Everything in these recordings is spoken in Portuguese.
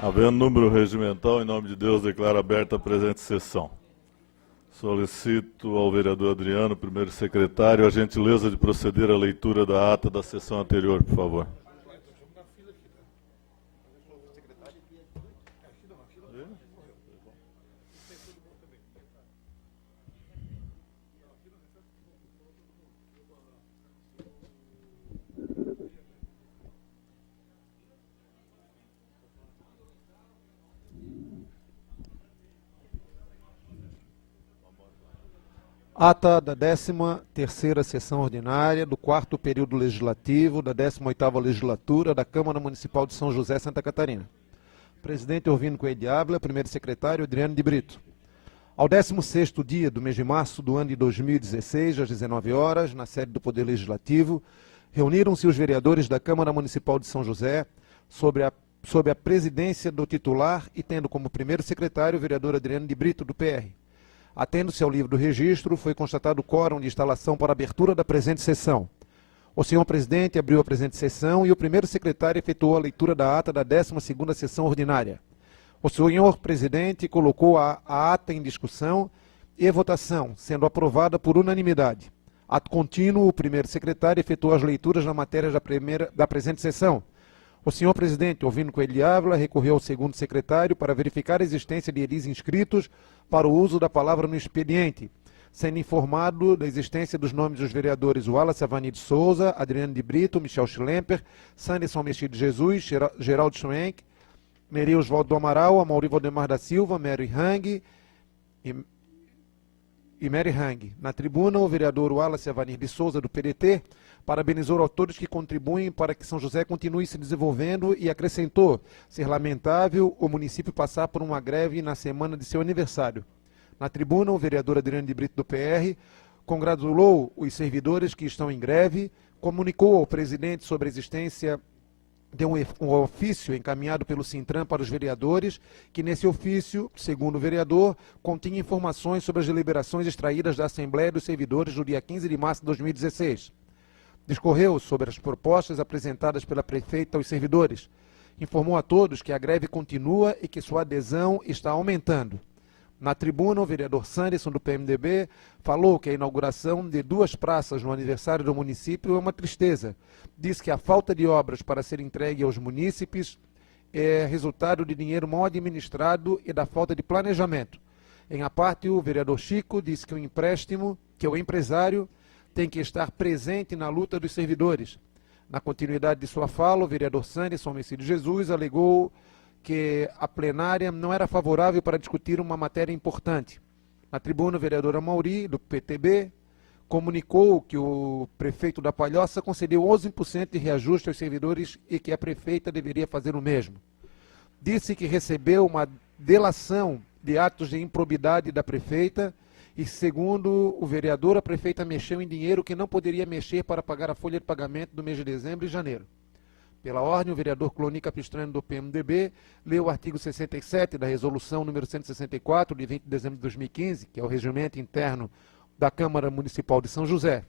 Havendo número regimental, em nome de Deus, declaro aberta a presente sessão. Solicito ao vereador Adriano, primeiro secretário, a gentileza de proceder à leitura da ata da sessão anterior, por favor. Ata da 13ª sessão ordinária do 4º período legislativo da 18ª legislatura da Câmara Municipal de São José, Santa Catarina. Presidente Orvino Coelho de Ávila, primeiro secretário Adriano de Brito. Ao 16º dia do mês de março do ano de 2016, às 19 horas, na sede do Poder Legislativo, reuniram-se os vereadores da Câmara Municipal de São José sob a presidência do titular e tendo como primeiro secretário o vereador Adriano de Brito, do PR. Atendo-se ao livro do registro, foi constatado o quórum de instalação para a abertura da presente sessão. O senhor presidente abriu a presente sessão e o primeiro secretário efetuou a leitura da ata da 12ª sessão ordinária. O senhor presidente colocou a ata em discussão e votação, sendo aprovada por unanimidade. Ato contínuo, o primeiro secretário efetuou as leituras na matéria da presente sessão. O senhor presidente, Orvino Coelho de Ávila, recorreu ao segundo secretário para verificar a existência de edis inscritos para o uso da palavra no expediente, sendo informado da existência dos nomes dos vereadores Wallace Avani de Souza, Adriano de Brito, Michel Schlemper, Sanderson Mexia de Jesus, Geraldo Schwenk, Neri Oswaldo do Amaral, Amaury Valdemar da Silva, Mary Hang e Mary Hang. Na tribuna, o vereador Wallace Avani de Souza, do PDT, parabenizou a todos que contribuem para que São José continue se desenvolvendo e acrescentou ser lamentável o município passar por uma greve na semana de seu aniversário. Na tribuna, o vereador Adriano de Brito, do PR, congratulou os servidores que estão em greve, comunicou ao presidente sobre a existência de um ofício encaminhado pelo Sintram para os vereadores, que nesse ofício, segundo o vereador, continha informações sobre as deliberações extraídas da Assembleia dos Servidores no dia 15 de março de 2016. Discorreu sobre as propostas apresentadas pela prefeita aos servidores. Informou a todos que a greve continua e que sua adesão está aumentando. Na tribuna, o vereador Sanderson, do PMDB, falou que a inauguração de 2 praças no aniversário do município é uma tristeza. Disse que a falta de obras para ser entregue aos munícipes é resultado de dinheiro mal administrado e da falta de planejamento. Em a parte, o vereador Chico disse que o empresário tem que estar presente na luta dos servidores. Na continuidade de sua fala, o vereador Sanderson Mexia de Jesus alegou que a plenária não era favorável para discutir uma matéria importante. Na tribuna, o vereador Amaury, do PTB, comunicou que o prefeito da Palhoça concedeu 11% de reajuste aos servidores e que a prefeita deveria fazer o mesmo. Disse que recebeu uma delação de atos de improbidade da prefeita e, segundo o vereador, a prefeita mexeu em dinheiro que não poderia mexer para pagar a folha de pagamento do mês de dezembro e janeiro. Pela ordem, o vereador Cloni Capistrano, do PMDB, leu o artigo 67 da resolução número 164, de 20 de dezembro de 2015, que é o regimento interno da Câmara Municipal de São José.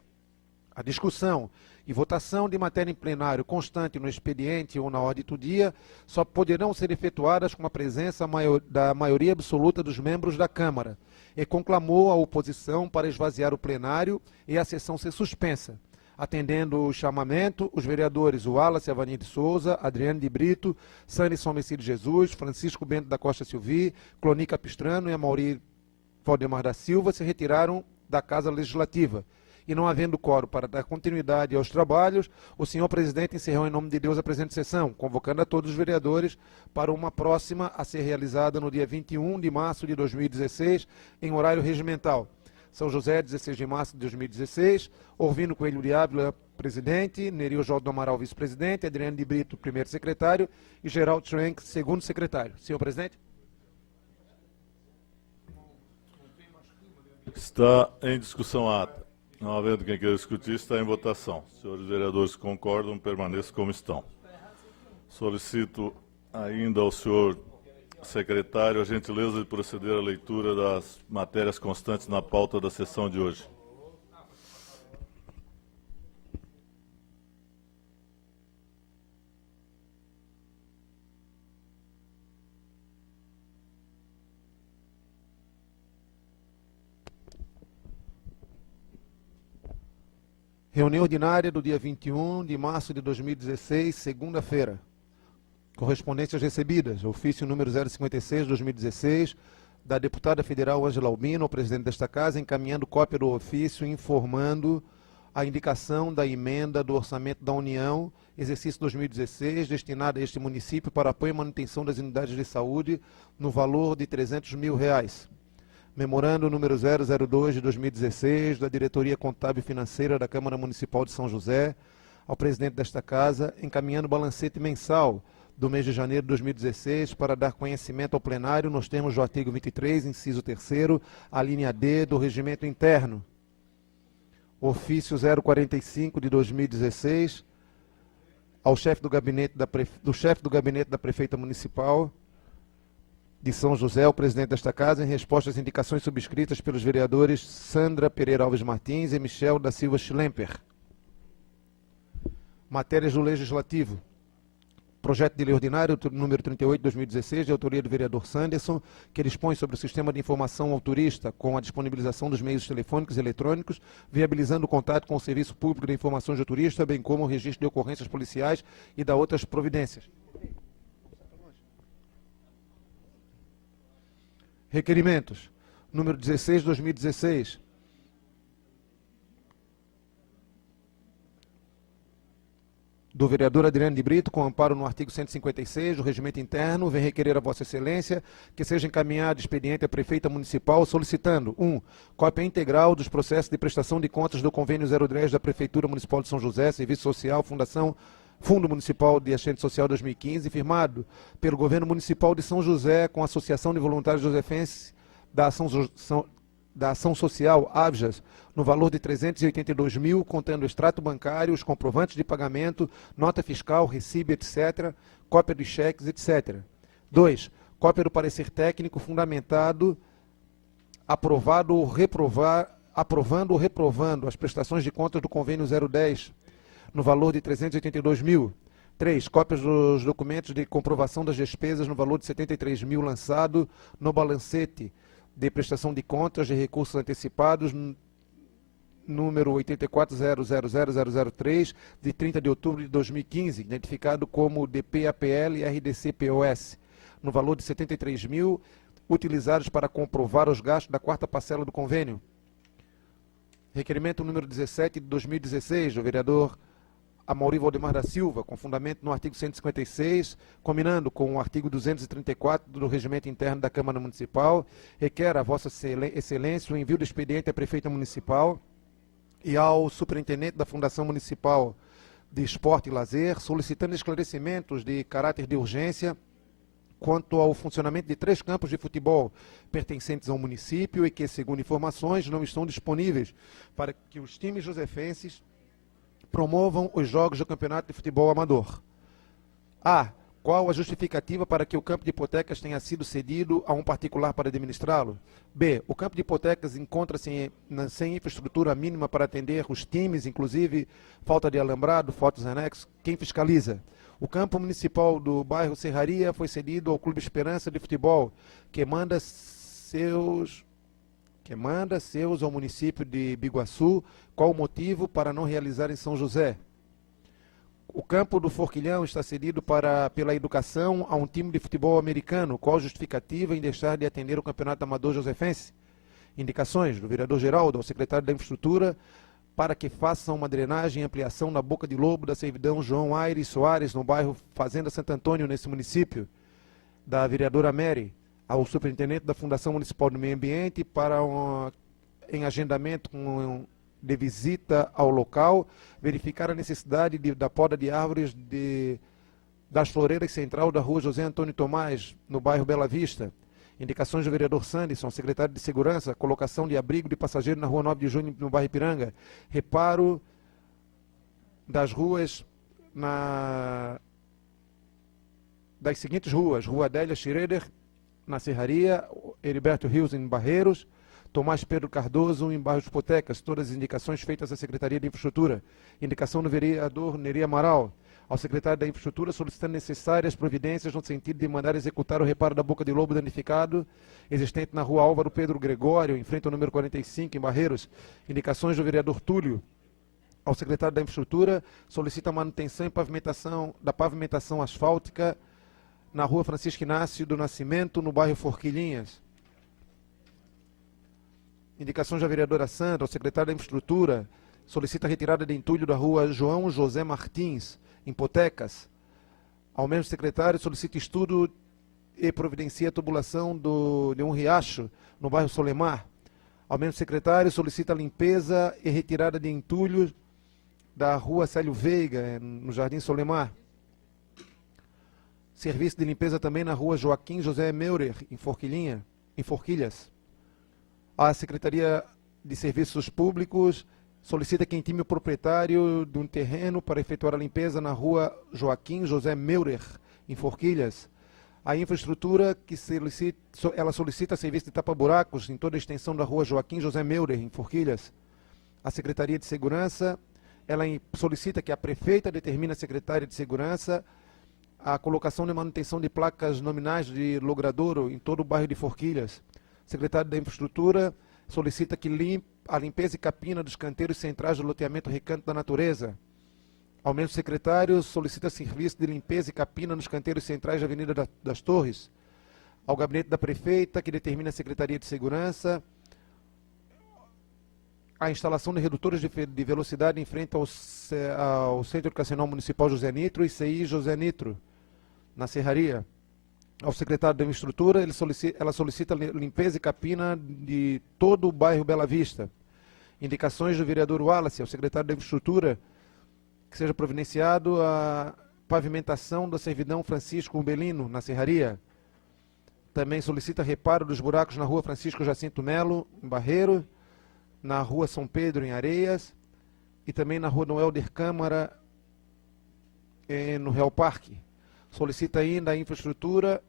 A discussão e votação de matéria em plenário constante no expediente ou na ordem do dia só poderão ser efetuadas com a presença da maioria absoluta dos membros da Câmara, e conclamou a oposição para esvaziar o plenário e a sessão ser suspensa. Atendendo o chamamento, os vereadores Wallace Avani de Souza, Adriano de Brito, Sanderson Mexia de Jesus, Francisco Bento da Costa Silvi, Cloni Capistrano e Amaury Valdemar da Silva se retiraram da Casa Legislativa. E não havendo quórum para dar continuidade aos trabalhos, o senhor presidente encerrou em nome de Deus a presente sessão, convocando a todos os vereadores para uma próxima a ser realizada no dia 21 de março de 2016, em horário regimental. São José, 16 de março de 2016, Orvino Coelho de Ávila, presidente, Neri Oswaldo do Amaral, vice-presidente, Adriano de Brito, primeiro secretário, e Geraldo Schwenk, segundo secretário. Senhor presidente? Está em discussão a ata. Não havendo quem queira discutir, está em votação. Senhores vereadores que concordam, permaneçam como estão. Solicito ainda ao senhor secretário a gentileza de proceder à leitura das matérias constantes na pauta da sessão de hoje. Reunião ordinária do dia 21 de março de 2016, segunda-feira. Correspondências recebidas. Ofício número 056/2016, da deputada federal Ângela Albino, ao presidente desta casa, encaminhando cópia do ofício informando a indicação da emenda do Orçamento da União, exercício 2016, destinada a este município para apoio e manutenção das unidades de saúde, no valor de R$300 mil. Memorando número 002 de 2016, da Diretoria Contábil e Financeira da Câmara Municipal de São José, ao presidente desta casa, encaminhando balancete mensal do mês de janeiro de 2016 para dar conhecimento ao plenário nos termos do artigo 23, inciso 3º, a linha D do Regimento Interno. Ofício 045 de 2016, ao chefe do gabinete da prefeita municipal de São José, o presidente desta casa, em resposta às indicações subscritas pelos vereadores Sandra Pereira Alves Martins e Michel da Silva Schlemper. Matérias do Legislativo. Projeto de lei ordinário número 38 de 2016, de autoria do vereador Sanderson, que dispõe sobre o sistema de informação ao turista com a disponibilização dos meios telefônicos e eletrônicos, viabilizando o contato com o Serviço Público de Informações do Turista, bem como o registro de ocorrências policiais e da outras providências. Requerimentos. Número 16 de 2016. Do vereador Adriano de Brito, com amparo no artigo 156 do Regimento Interno, vem requerer a Vossa Excelência que seja encaminhado expediente à Prefeita Municipal solicitando 1. Cópia integral dos processos de prestação de contas do Convênio 010 da Prefeitura Municipal de São José, Serviço Social, Fundo Municipal de Assistência Social 2015, firmado pelo Governo Municipal de São José com a Associação de Voluntários josefenses da Ação Social, ABJAS, no valor de R$382 mil, contendo extrato bancário, os comprovantes de pagamento, nota fiscal, recibo, etc., cópia de cheques, etc. 2. Cópia do parecer técnico fundamentado, aprovando ou reprovando as prestações de contas do Convênio 010, no valor de R$382 mil. 3. Cópias dos documentos de comprovação das despesas no valor de R$73 mil lançado no balancete de prestação de contas de recursos antecipados número 84000003, de 30 de outubro de 2015, identificado como DPAPL e RDC-POS, no valor de R$73 mil, utilizados para comprovar os gastos da quarta parcela do convênio. Requerimento número 17 de 2016, do vereador Amaury Valdemar da Silva, com fundamento no artigo 156, combinando com o artigo 234 do Regimento Interno da Câmara Municipal, requer a Vossa Excelência o envio do expediente à Prefeita Municipal e ao Superintendente da Fundação Municipal de Esporte e Lazer, solicitando esclarecimentos de caráter de urgência quanto ao funcionamento de 3 campos de futebol pertencentes ao município e que, segundo informações, não estão disponíveis para que os times josefenses promovam os jogos do Campeonato de Futebol Amador. A. Qual a justificativa para que o campo de hipotecas tenha sido cedido a um particular para administrá-lo? B. O campo de hipotecas encontra-se sem infraestrutura mínima para atender os times, inclusive falta de alambrado, fotos anexos. Quem fiscaliza? O campo municipal do bairro Serraria foi cedido ao Clube Esperança de Futebol, que manda seus ao município de Biguaçu. Qual o motivo para não realizar em São José? O campo do Forquilhão está cedido pela educação a um time de futebol americano. Qual a justificativa em deixar de atender o Campeonato Amador Josefense? Indicações do vereador Geraldo ao secretário da Infraestrutura para que façam uma drenagem e ampliação na Boca de Lobo da servidão João Aires Soares, no bairro Fazenda Santo Antônio, nesse município. Da vereadora Mary ao superintendente da Fundação Municipal do Meio Ambiente para em agendamento de visita ao local, verificar a necessidade da poda de árvores das floreiras central da rua José Antônio Tomás, no bairro Bela Vista. Indicações do vereador Sanderson, secretário de Segurança, colocação de abrigo de passageiro na rua 9 de junho, no bairro Ipiranga. Reparo das ruas das seguintes ruas: Rua Adélia Schroeder, na Serraria, Heriberto Rios, em Barreiros, Tomás Pedro Cardoso, em Bairro de Hipotecas. Todas as indicações feitas à Secretaria de Infraestrutura. Indicação do vereador Neri Amaral ao secretário da Infraestrutura, solicitando necessárias providências no sentido de mandar executar o reparo da Boca de Lobo danificado, existente na rua Álvaro Pedro Gregório, em frente ao número 45, em Barreiros. Indicações do vereador Túlio ao secretário da Infraestrutura, solicita a manutenção e pavimentação da pavimentação asfáltica na rua Francisco Inácio do Nascimento, no bairro Forquilhinhas. Indicações da vereadora Sandra, ao secretário da Infraestrutura, solicita a retirada de entulho da rua João José Martins, em Potecas. Ao mesmo secretário, solicita estudo e providencia a tubulação de um riacho no bairro Solemar. Ao mesmo secretário, solicita a limpeza e retirada de entulho da rua Célio Veiga, no Jardim Solemar. Serviço de limpeza também na rua Joaquim José Meurer, em Forquilhas. A Secretaria de Serviços Públicos solicita que intime o proprietário de um terreno para efetuar a limpeza na rua Joaquim José Meurer, em Forquilhas. A Infraestrutura, ela solicita serviço de tapa-buracos em toda a extensão da rua Joaquim José Meurer, em Forquilhas. A Secretaria de Segurança, ela solicita que a prefeita determine a secretária de Segurança a colocação e manutenção de placas nominais de logradouro em todo o bairro de Forquilhas. O secretário da Infraestrutura solicita que a limpeza e capina dos canteiros centrais do loteamento Recanto da Natureza. Ao mesmo secretário, solicita serviço de limpeza e capina nos canteiros centrais da Avenida das Torres. Ao gabinete da prefeita, que determina a Secretaria de Segurança a instalação de redutores de velocidade em frente ao Centro Educacional Municipal José Nitro e CI José Nitro, na Serraria. Ao secretário da Infraestrutura, ela solicita limpeza e capina de todo o bairro Bela Vista. Indicações do vereador Wallace, ao secretário da Infraestrutura, que seja providenciado a pavimentação da servidão Francisco Umbelino, na Serraria. Também solicita reparo dos buracos na rua Francisco Jacinto Melo, em Barreiro, na rua São Pedro, em Areias, e também na rua Noel der Câmara, no Real Parque. Solicita ainda a Infraestrutura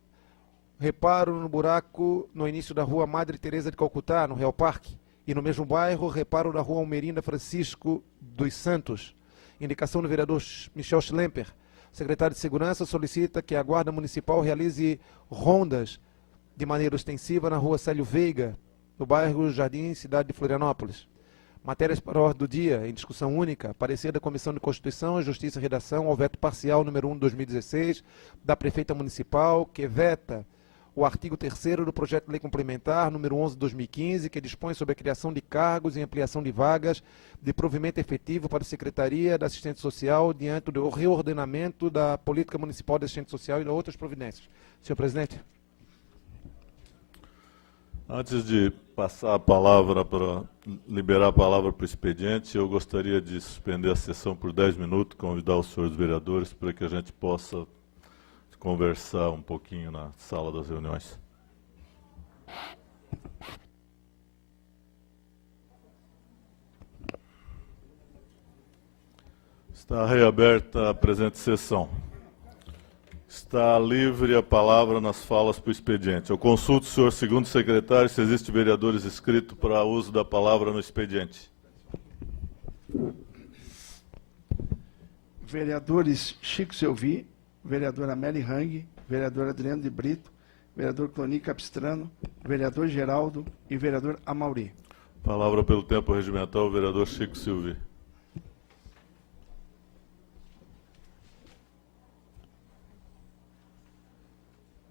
reparo no buraco no início da rua Madre Teresa de Calcutá, no Real Parque, e no mesmo bairro, reparo na rua Almerinda Francisco dos Santos. Indicação do vereador Michel Schlemper. O secretário de Segurança solicita que a Guarda Municipal realize rondas de maneira ostensiva na rua Célio Veiga, no bairro Jardim Cidade de Florianópolis. Matérias para a ordem do dia, em discussão única, parecer da Comissão de Constituição, Justiça e Redação ao veto parcial número 1 de 2016 da Prefeita Municipal, que veta o artigo 3º do Projeto de Lei Complementar número 11 de 2015, que dispõe sobre a criação de cargos e ampliação de vagas de provimento efetivo para a Secretaria da Assistência Social diante do reordenamento da Política Municipal de Assistência Social e de outras providências. Senhor Presidente. Antes de passar a palavra para liberar a palavra para o expediente, eu gostaria de suspender a sessão por 10 minutos, convidar os senhores vereadores para que a gente possa conversar um pouquinho na sala das reuniões. Está reaberta a presente sessão. Está livre a palavra nas falas para o expediente. Eu consulto o senhor segundo secretário se existe vereadores inscritos para uso da palavra no expediente. Vereadores Chico Selvi, vereadora Meli Hang, vereador Adriano de Brito, vereador Cloni Capistrano, vereador Geraldo e vereador Amauri. Palavra pelo tempo regimental, o vereador Chico Selvi.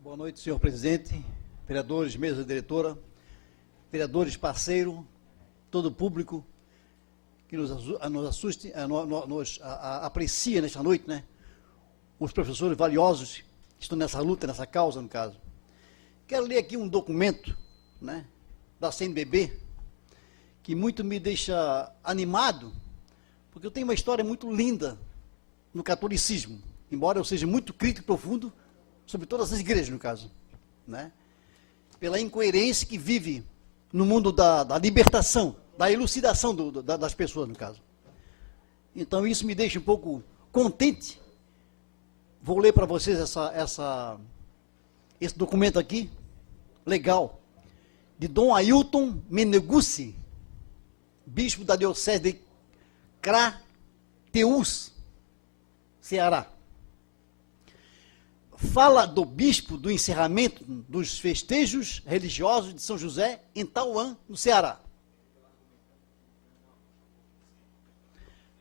Boa noite, senhor presidente, vereadores, mesa diretora, vereadores parceiro, todo o público que nos aprecia nesta noite, né? Os professores valiosos que estão nessa luta, nessa causa, no caso. Quero ler aqui um documento, né, da CNBB, que muito me deixa animado, porque eu tenho uma história muito linda no catolicismo, embora eu seja muito crítico e profundo sobre todas as igrejas, no caso, né? Pela incoerência que vive no mundo da libertação, da elucidação das pessoas, no caso. Então, isso me deixa um pouco contente. Vou ler para vocês esse documento aqui, legal, de Dom Ailton Meneguzzi, bispo da Diocese de Crateús, Ceará. Fala do bispo do encerramento dos festejos religiosos de São José em Tauã, no Ceará.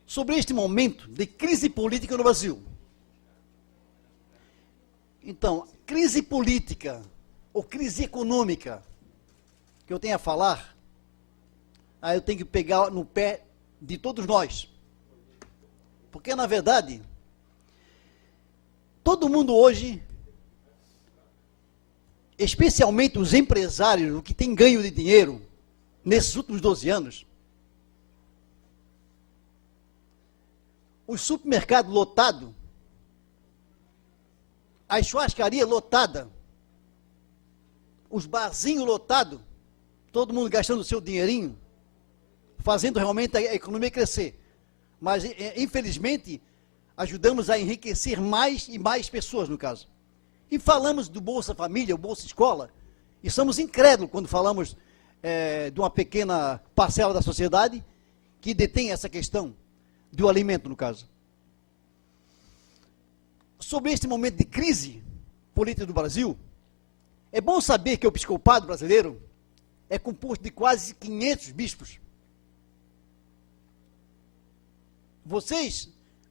sobre este momento de crise política no Brasil. Então, crise política ou crise econômica que eu tenho a falar, aí eu tenho que pegar no pé de todos nós. Porque, na verdade, todo mundo hoje, especialmente os empresários, o que tem ganho de dinheiro nesses últimos 12 anos, os supermercados lotados, as churrascarias lotadas, os barzinhos lotados, todo mundo gastando o seu dinheirinho, fazendo realmente a economia crescer. Mas, infelizmente, ajudamos a enriquecer mais e mais pessoas, no caso. E falamos do Bolsa Família, o Bolsa Escola, e somos incrédulos quando falamos de uma pequena parcela da sociedade que detém essa questão do alimento, no caso. Sobre este momento de crise política do Brasil, é bom saber que o episcopado brasileiro é composto de quase 500 bispos. Vocês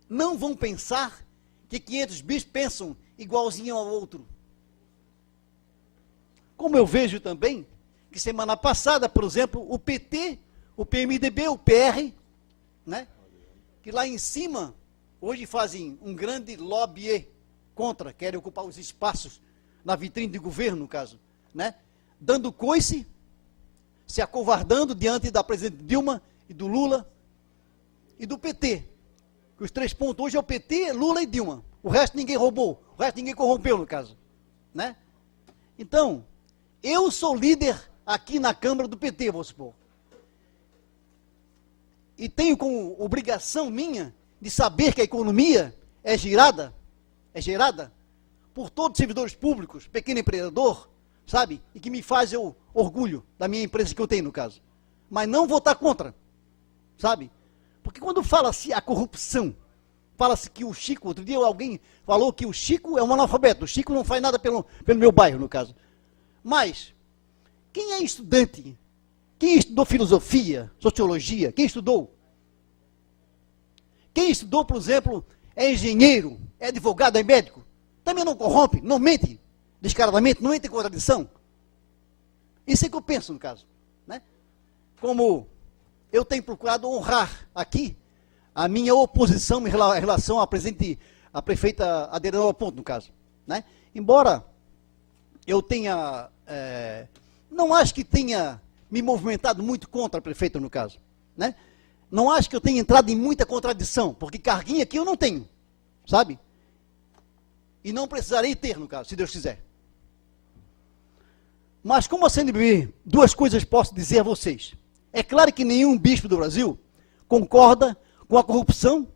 não vão pensar que 500 bispos pensam igualzinho ao outro. Como eu vejo também que semana passada, por exemplo, o PT, o PMDB, o PR, né, que lá em cima, hoje fazem um grande lobby contra, querem ocupar os espaços na vitrine de governo, no caso, né, dando coice, se acovardando diante da presidente Dilma e do Lula e do PT. Que os 3 pontos hoje é o PT, Lula e Dilma. O resto ninguém roubou, o resto ninguém corrompeu, no caso, né? Então, eu sou líder aqui na Câmara do PT, vou supor. E tenho como obrigação minha de saber que a economia é gerada por todos os servidores públicos, pequeno empreendedor, sabe? E que me faz eu orgulho da minha empresa que eu tenho, no caso. Mas não votar contra, sabe? Porque quando fala-se a corrupção, fala-se que o Chico, outro dia alguém falou que o Chico é um analfabeto, o Chico não faz nada pelo meu bairro, no caso. Mas, quem é estudante? Quem estudou filosofia, sociologia? Quem estudou? Quem estudou, por exemplo, é engenheiro, é advogado, é médico? Também não corrompe, não mente descaradamente, não entra em contradição. Isso é que eu penso, no caso, né? Como eu tenho procurado honrar aqui a minha oposição em relação à prefeita Adriana Ponte, no caso, né? Embora eu tenha, não acho que tenha me movimentado muito contra a prefeita, no caso, né? Não acho que eu tenha entrado em muita contradição, porque carguinho aqui eu não tenho, sabe? E não precisarei ter, no caso, se Deus quiser. Mas como a CNBB, 2 coisas posso dizer a vocês. É claro que nenhum bispo do Brasil concorda com a corrupção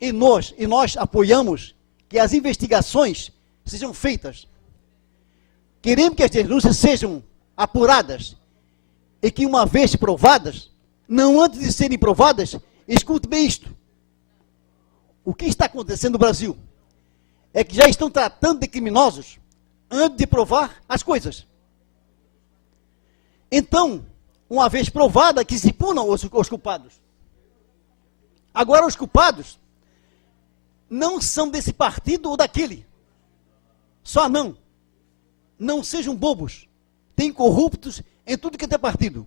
e nós apoiamos que as investigações sejam feitas. Queremos que as denúncias sejam apuradas e que, uma vez provadas, não antes de serem provadas, escute bem isto. O que está acontecendo no Brasil é que já estão tratando de criminosos antes de provar as coisas. Então, uma vez provada, que se punam os culpados. Agora, os culpados não são desse partido ou daquele. Só não. Não sejam bobos. Tem corruptos em tudo que é partido.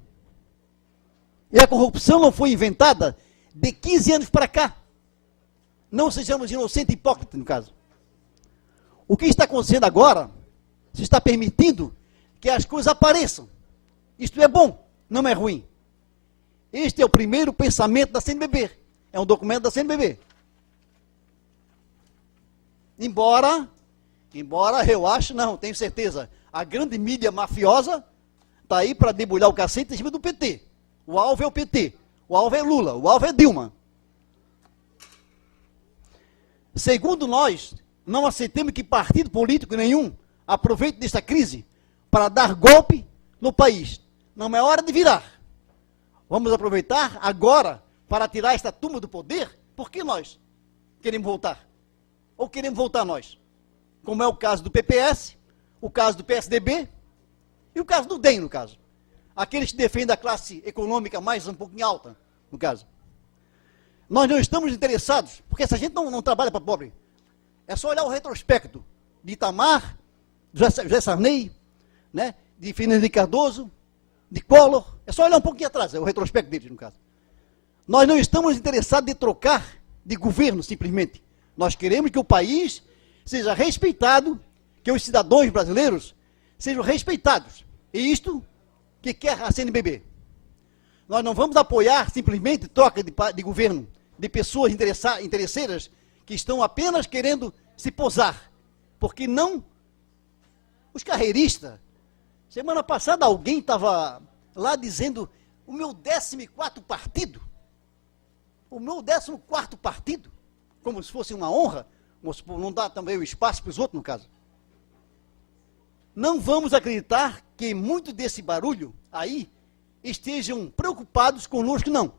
E a corrupção não foi inventada de 15 anos para cá. Não sejamos inocentes e hipócritas, no caso. O que está acontecendo agora, se está permitindo que as coisas apareçam. Isto é bom, não é ruim. Este é o primeiro pensamento da CNBB. É um documento da CNBB. Embora eu acho, não, tenho certeza, a grande mídia mafiosa está aí para debulhar o cacete em cima do PT. O alvo é o PT, o alvo é Lula, o alvo é Dilma. Segundo nós, não aceitamos que partido político nenhum aproveite desta crise para dar golpe no país. Não é hora de virar. Vamos aproveitar agora para tirar esta turma do poder, porque nós queremos voltar. Ou queremos voltar nós. Como é o caso do PPS, o caso do PSDB e o caso do DEM, no caso. Aqueles que defendem a classe econômica mais um pouquinho alta, no caso. Nós não estamos interessados, porque essa gente não trabalha para pobre. É só olhar o retrospecto de Itamar, José Sarney, né, de Fernando Henrique Cardoso, de Collor. É só olhar um pouquinho atrás, é o retrospecto deles, no caso. Nós não estamos interessados em trocar de governo, simplesmente. Nós queremos que o país seja respeitado, que os cidadãos brasileiros sejam respeitados. E isto que quer a CNBB. Nós não vamos apoiar simplesmente troca de governo de pessoas interesseiras que estão apenas querendo se posar. Porque não os carreiristas. Semana passada alguém estava lá dizendo o meu 14º partido. O meu 14º partido. Como se fosse uma honra. Não dá também o espaço para os outros, no caso. Não vamos acreditar que muito desse barulho aí estejam preocupados conosco, não.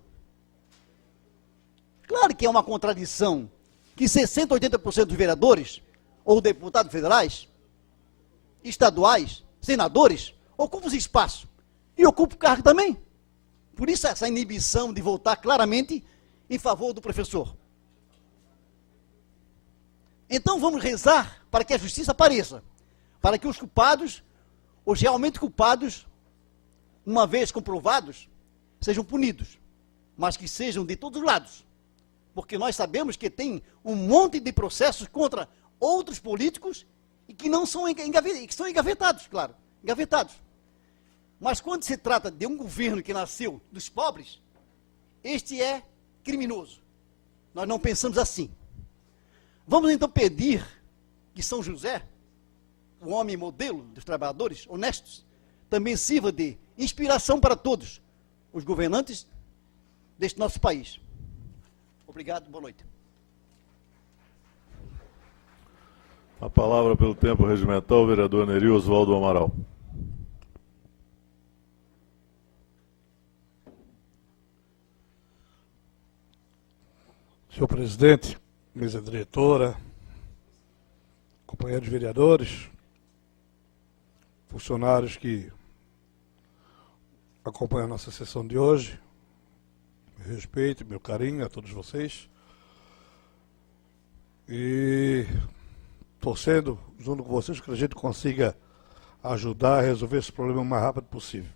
Claro que é uma contradição que 60%, 80% dos vereadores ou deputados federais, estaduais, senadores, ocupam os espaços e ocupam o cargo também. Por isso essa inibição de votar claramente em favor do professor. Então vamos rezar para que a justiça apareça, para que os culpados, os realmente culpados, uma vez comprovados, sejam punidos, mas que sejam de todos os lados. Porque nós sabemos que tem um monte de processos contra outros políticos e que não são que são engavetados, claro, engavetados. Mas quando se trata de um governo que nasceu dos pobres, este é criminoso. Nós não pensamos assim. Vamos então pedir que São José, o homem modelo dos trabalhadores honestos, também sirva de inspiração para todos os governantes deste nosso país. Obrigado, boa noite. A palavra pelo tempo regimental, o vereador Neri Oswaldo Amaral. Senhor presidente, mesa diretora, companheiros vereadores, funcionários que acompanham a nossa sessão de hoje, meu respeito, meu carinho a todos vocês. E torcendo junto com vocês que a gente consiga ajudar a resolver esse problema o mais rápido possível.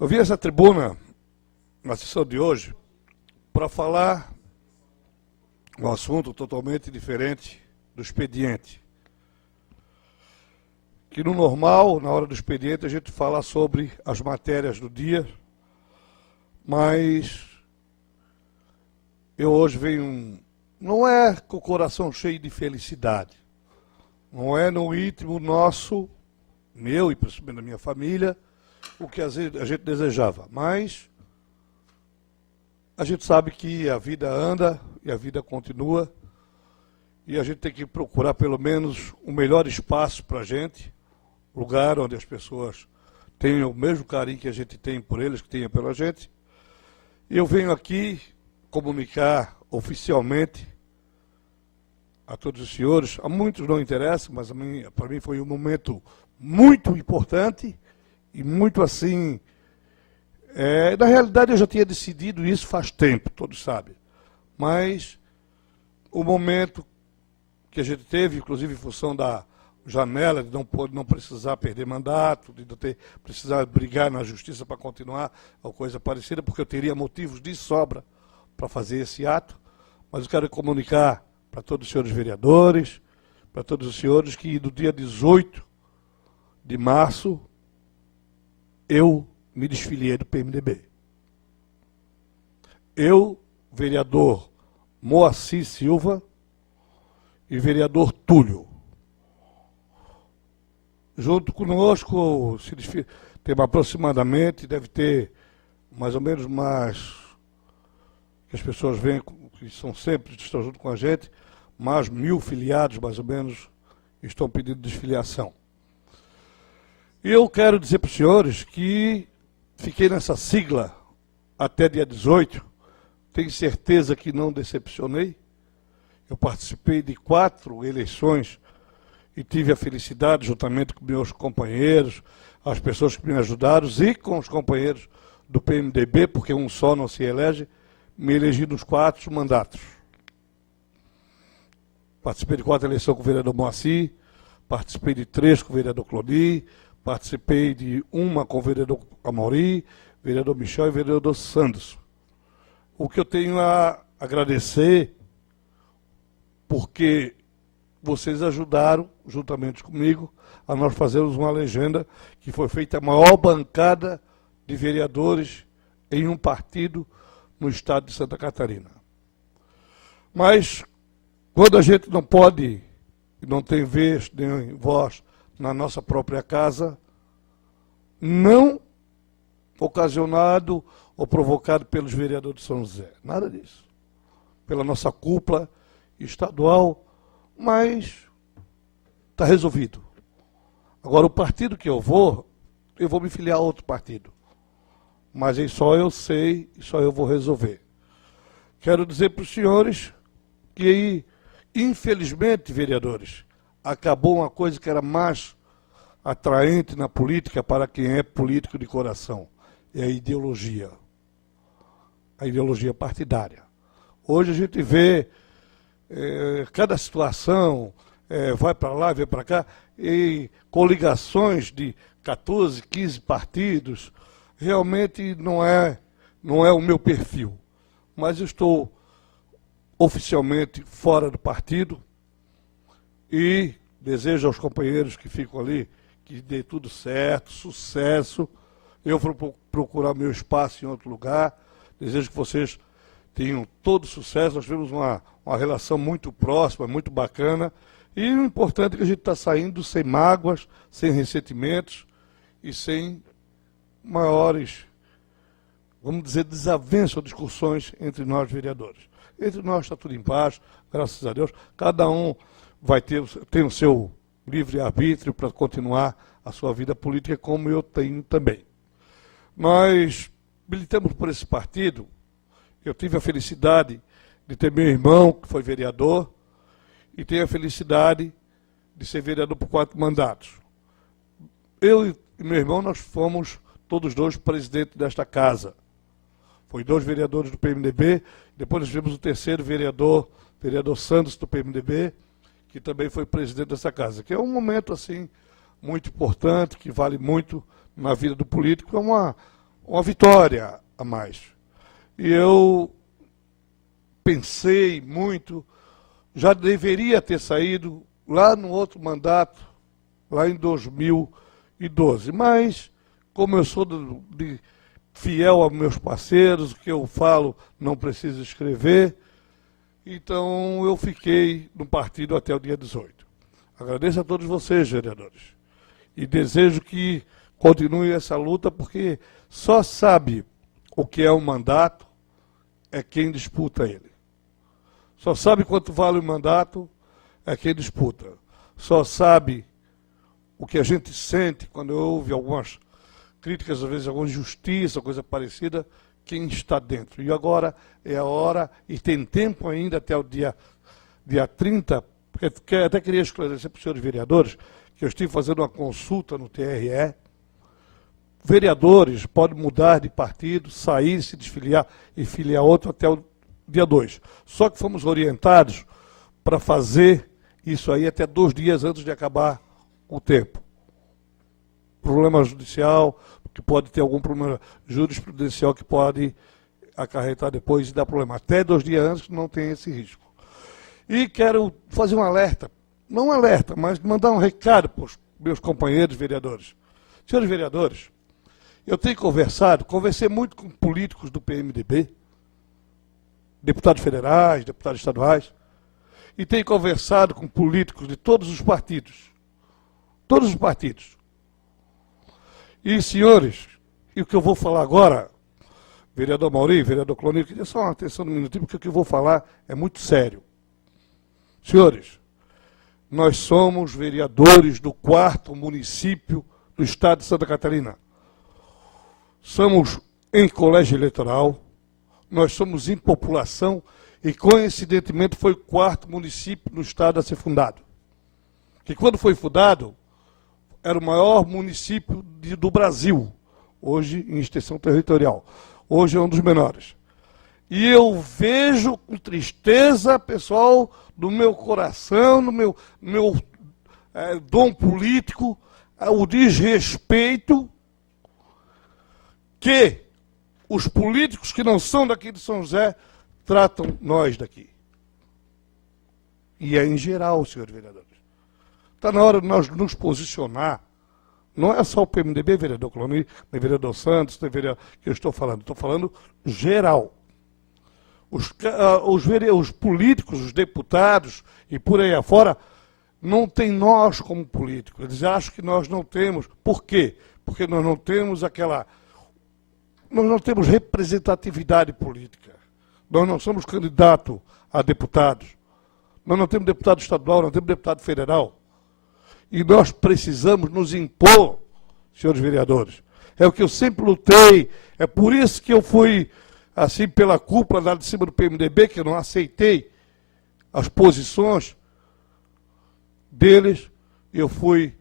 Eu vim a essa tribuna na sessão de hoje para falar um assunto totalmente diferente do expediente. Que no normal, na hora do expediente, a gente fala sobre as matérias do dia, mas eu hoje venho, não é com o coração cheio de felicidade, não é no íntimo nosso, meu e principalmente da minha família, o que a gente desejava, mas a gente sabe que a vida anda e a vida continua e a gente tem que procurar pelo menos um melhor espaço para a gente, lugar onde as pessoas tenham o mesmo carinho que a gente tem por eles, que tenham pela gente. E eu venho aqui comunicar oficialmente a todos os senhores, a muitos não interessa, mas para mim foi um momento muito importante e muito assim. Na realidade eu já tinha decidido isso faz tempo, todos sabem. Mas o momento que a gente teve, inclusive em função da janela, de não precisar perder mandato, de não precisar brigar na justiça para continuar, ou coisa parecida, porque eu teria motivos de sobra para fazer esse ato, mas eu quero comunicar para todos os senhores vereadores, para todos os senhores, que no dia 18 de março, eu me desfiliei do PMDB. Eu, vereador Moacir Silva e vereador Túlio. Junto conosco, tem aproximadamente, deve ter mais ou menos mais, que as pessoas veem, que são sempre, estão junto com a gente, mais 1000 filiados, mais ou menos, estão pedindo desfiliação. E eu quero dizer para os senhores que fiquei nessa sigla até dia 18, tenho certeza que não decepcionei. Eu participei de 4 eleições e tive a felicidade, juntamente com meus companheiros, as pessoas que me ajudaram, e com os companheiros do PMDB, porque um só não se elege, me elegi nos 4 mandatos. Participei de 4 eleições com o vereador Moacir, participei de 3 com o vereador Cloni, participei de 1 com o vereador Amauri, vereador Michel e vereador Sanderson. O que eu tenho a agradecer, porque vocês ajudaram, juntamente comigo, a nós fazermos uma legenda que foi feita a maior bancada de vereadores em um partido no estado de Santa Catarina. Mas, quando a gente não pode, não tem vez nem voz na nossa própria casa, não ocasionado ou provocado pelos vereadores de São José, nada disso. Pela nossa cúpula estadual, mas está resolvido. Agora, o partido que eu vou me filiar a outro partido. Mas aí só eu sei e só eu vou resolver. Quero dizer para os senhores que aí, infelizmente, vereadores, acabou uma coisa que era mais atraente na política para quem é político de coração. É a ideologia partidária. Hoje a gente vê cada situação, vai para lá, vai para cá, e coligações de 14, 15 partidos, realmente não é o meu perfil. Mas eu estou oficialmente fora do partido e desejo aos companheiros que ficam ali que dê tudo certo, sucesso. Eu vou procurar meu espaço em outro lugar. Desejo que vocês tenham todo sucesso. Nós tivemos uma relação muito próxima, muito bacana. E o importante é que a gente está saindo sem mágoas, sem ressentimentos e sem maiores, vamos dizer, desavenças ou discussões entre nós vereadores. Entre nós está tudo em paz, graças a Deus. Cada um vai ter o seu livre-arbítrio para continuar a sua vida política, como eu tenho também. Nós militamos por esse partido. Eu tive a felicidade de ter meu irmão, que foi vereador, e tenho a felicidade de ser vereador por 4 mandatos. Eu e meu irmão, nós fomos todos 2 presidentes desta casa. Foi 2 vereadores do PMDB, depois nós tivemos o 3º vereador Santos do PMDB, que também foi presidente dessa casa, que é um momento assim muito importante, que vale muito na vida do político, é uma vitória a mais. E eu pensei muito, já deveria ter saído lá no outro mandato, lá em 2012, mas como eu sou fiel aos meus parceiros, o que eu falo não preciso escrever, então eu fiquei no partido até o dia 18. Agradeço a todos vocês, vereadores, e desejo que continue essa luta, porque só sabe o que é um mandato é quem disputa ele. Só sabe quanto vale o mandato é quem disputa. Só sabe o que a gente sente quando ouve algumas críticas, às vezes alguma injustiça, coisa parecida, quem está dentro. E agora é a hora, e tem tempo ainda até o dia 30, porque até queria esclarecer para os senhores vereadores, que eu estive fazendo uma consulta no TRE. Vereadores podem mudar de partido, sair, se desfiliar e filiar outro até o dia 2. Só que fomos orientados para fazer isso aí até 2 dias antes de acabar o tempo. Problema judicial, que pode ter algum problema jurisprudencial que pode acarretar depois e dar problema. Até 2 dias antes não tem esse risco. E quero fazer um alerta, não um alerta, mas mandar um recado para os meus companheiros vereadores. Senhores vereadores, eu tenho conversei muito com políticos do PMDB, deputados federais, deputados estaduais, e tenho conversado com políticos de todos os partidos. Todos os partidos. E, senhores, e o que eu vou falar agora, vereador Mauri, vereador Cloni, queria só uma atenção um minutinho, porque o que eu vou falar é muito sério. Senhores, nós somos vereadores do 4º município do estado de Santa Catarina. Somos em colégio eleitoral, nós somos em população e, coincidentemente, foi o 4º município no estado a ser fundado. Que quando foi fundado, era o maior município do Brasil, hoje em extensão territorial. Hoje é um dos menores. E eu vejo com tristeza, pessoal, no meu coração, no meu dom político, o desrespeito que os políticos que não são daqui de São José tratam nós daqui. E é em geral, senhores vereadores. Está na hora de nós nos posicionar. Não é só o PMDB, vereador Cloni, nem vereador Santos, nem vereador que eu estou falando geral. Os políticos, os deputados e por aí afora, não tem nós como políticos. Eles acham que nós não temos. Por quê? Porque nós não temos nós não temos representatividade política. Nós não somos candidatos a deputados. Nós não temos deputado estadual, não temos deputado federal. E nós precisamos nos impor, senhores vereadores. É o que eu sempre lutei. É por isso que eu fui, assim, pela cúpula lá de cima do PMDB, que eu não aceitei as posições deles. Eu fui,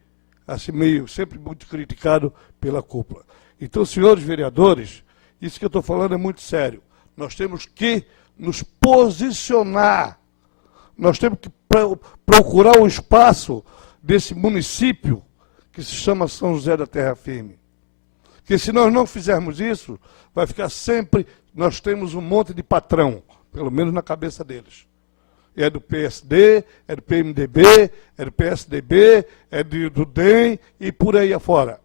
assim, sempre muito criticado pela cúpula. Então, senhores vereadores, isso que eu estou falando é muito sério. Nós temos que nos posicionar. Nós temos que procurar o espaço desse município que se chama São José da Terra Firme. Porque se nós não fizermos isso, vai ficar sempre, nós temos um monte de patrão, pelo menos na cabeça deles. É do PSD, é do PMDB, é do PSDB, é do DEM e por aí afora.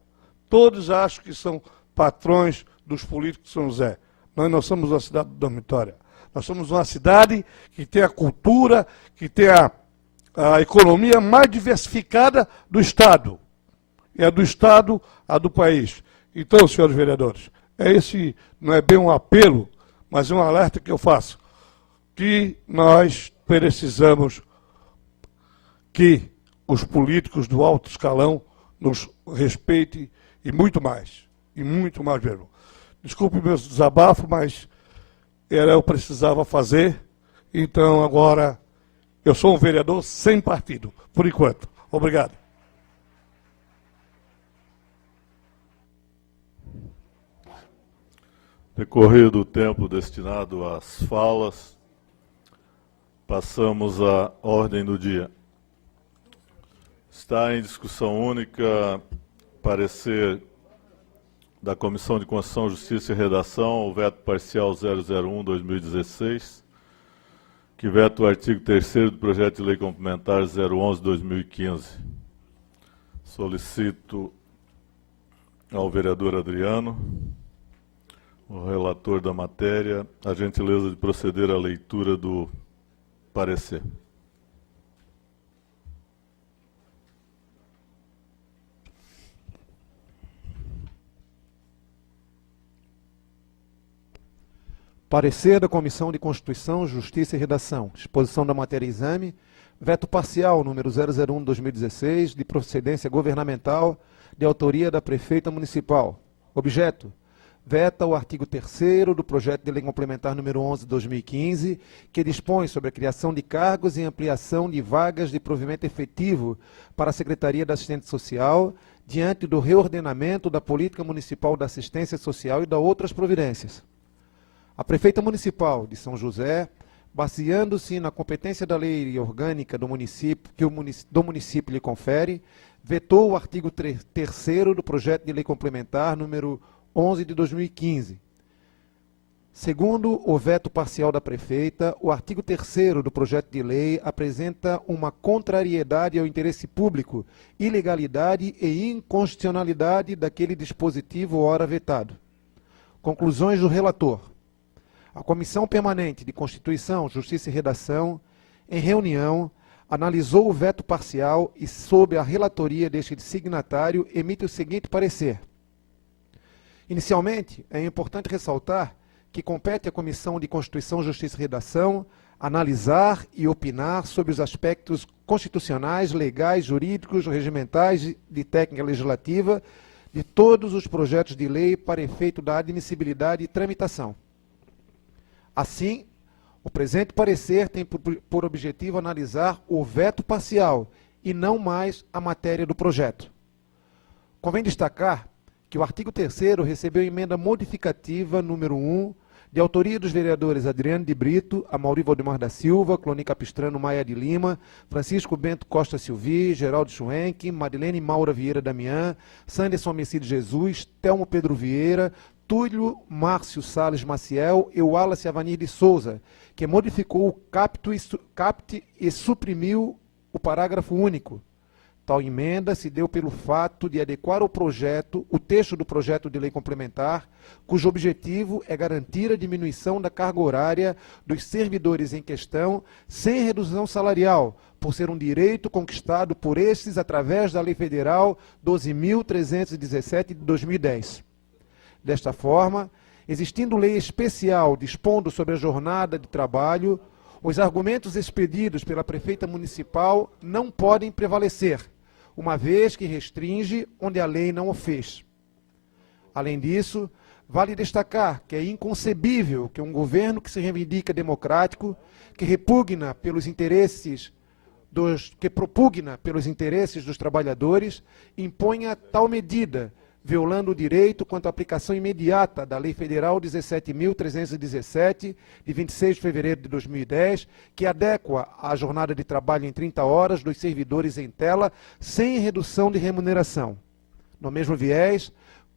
Todos acham que são patrões dos políticos de São José. Nós não somos uma cidade dormitória. Nós somos uma cidade que tem a cultura, que tem a economia mais diversificada do Estado. E a do Estado, a do país. Então, senhores vereadores, esse não é bem um apelo, mas é um alerta que eu faço. Que nós precisamos que os políticos do alto escalão nos respeitem e muito mais mesmo. Desculpe meus desabafos, mas eu precisava fazer, então agora eu sou um vereador sem partido, por enquanto. Obrigado. Decorrido o tempo destinado às falas, passamos à ordem do dia. Está em discussão única parecer da Comissão de Constituição, Justiça e Redação, o veto parcial 001/2016, que veta o artigo 3º do projeto de lei complementar 011/2015. Solicito ao vereador Adriano, o relator da matéria, a gentileza de proceder à leitura do parecer. Parecer da Comissão de Constituição, Justiça e Redação. Exposição da matéria e exame. Veto parcial número 001/2016, de procedência governamental, de autoria da prefeita municipal. Objeto: veta o artigo 3º do projeto de lei complementar número 11/2015, que dispõe sobre a criação de cargos e ampliação de vagas de provimento efetivo para a Secretaria da Assistência Social, diante do reordenamento da política municipal da assistência social e da outras providências. A prefeita municipal de São José, baseando-se na competência da lei orgânica do município, que o município lhe confere, vetou o artigo 3º do projeto de lei complementar número 11 de 2015. Segundo o veto parcial da prefeita, o artigo 3º do projeto de lei apresenta uma contrariedade ao interesse público, ilegalidade e inconstitucionalidade daquele dispositivo ora vetado. Conclusões do relator. A Comissão Permanente de Constituição, Justiça e Redação, em reunião, analisou o veto parcial e, sob a relatoria deste signatário, emite o seguinte parecer. Inicialmente, é importante ressaltar que compete à Comissão de Constituição, Justiça e Redação analisar e opinar sobre os aspectos constitucionais, legais, jurídicos, regimentais, de técnica legislativa, de todos os projetos de lei para efeito da admissibilidade e tramitação. Assim, o presente parecer tem por objetivo analisar o veto parcial e não mais a matéria do projeto. Convém destacar que o artigo 3º recebeu emenda modificativa número 1 de autoria dos vereadores Adriano de Brito, Amaury Valdemar da Silva, Cloni Capistrano Maia de Lima, Francisco Bento Costa Silvi, Geraldo Schwenck, Marilene Maura Vieira Damião, Sanderson Messides Jesus, Telmo Pedro Vieira, Túlio Márcio Salles Maciel e Wallace Avanir de Souza, que modificou o caput e suprimiu o parágrafo único. Tal emenda se deu pelo fato de adequar o texto do projeto de lei complementar, cujo objetivo é garantir a diminuição da carga horária dos servidores em questão sem redução salarial, por ser um direito conquistado por estes através da Lei Federal 12.317 de 2010. Desta forma, existindo lei especial dispondo sobre a jornada de trabalho, os argumentos expedidos pela prefeita municipal não podem prevalecer, uma vez que restringe onde a lei não o fez. Além disso, vale destacar que é inconcebível que um governo que se reivindica democrático, que propugna pelos interesses dos trabalhadores, imponha tal medida, violando o direito quanto à aplicação imediata da Lei Federal 17.317, de 26 de fevereiro de 2010, que adequa a jornada de trabalho em 30 horas dos servidores em tela, sem redução de remuneração. No mesmo viés,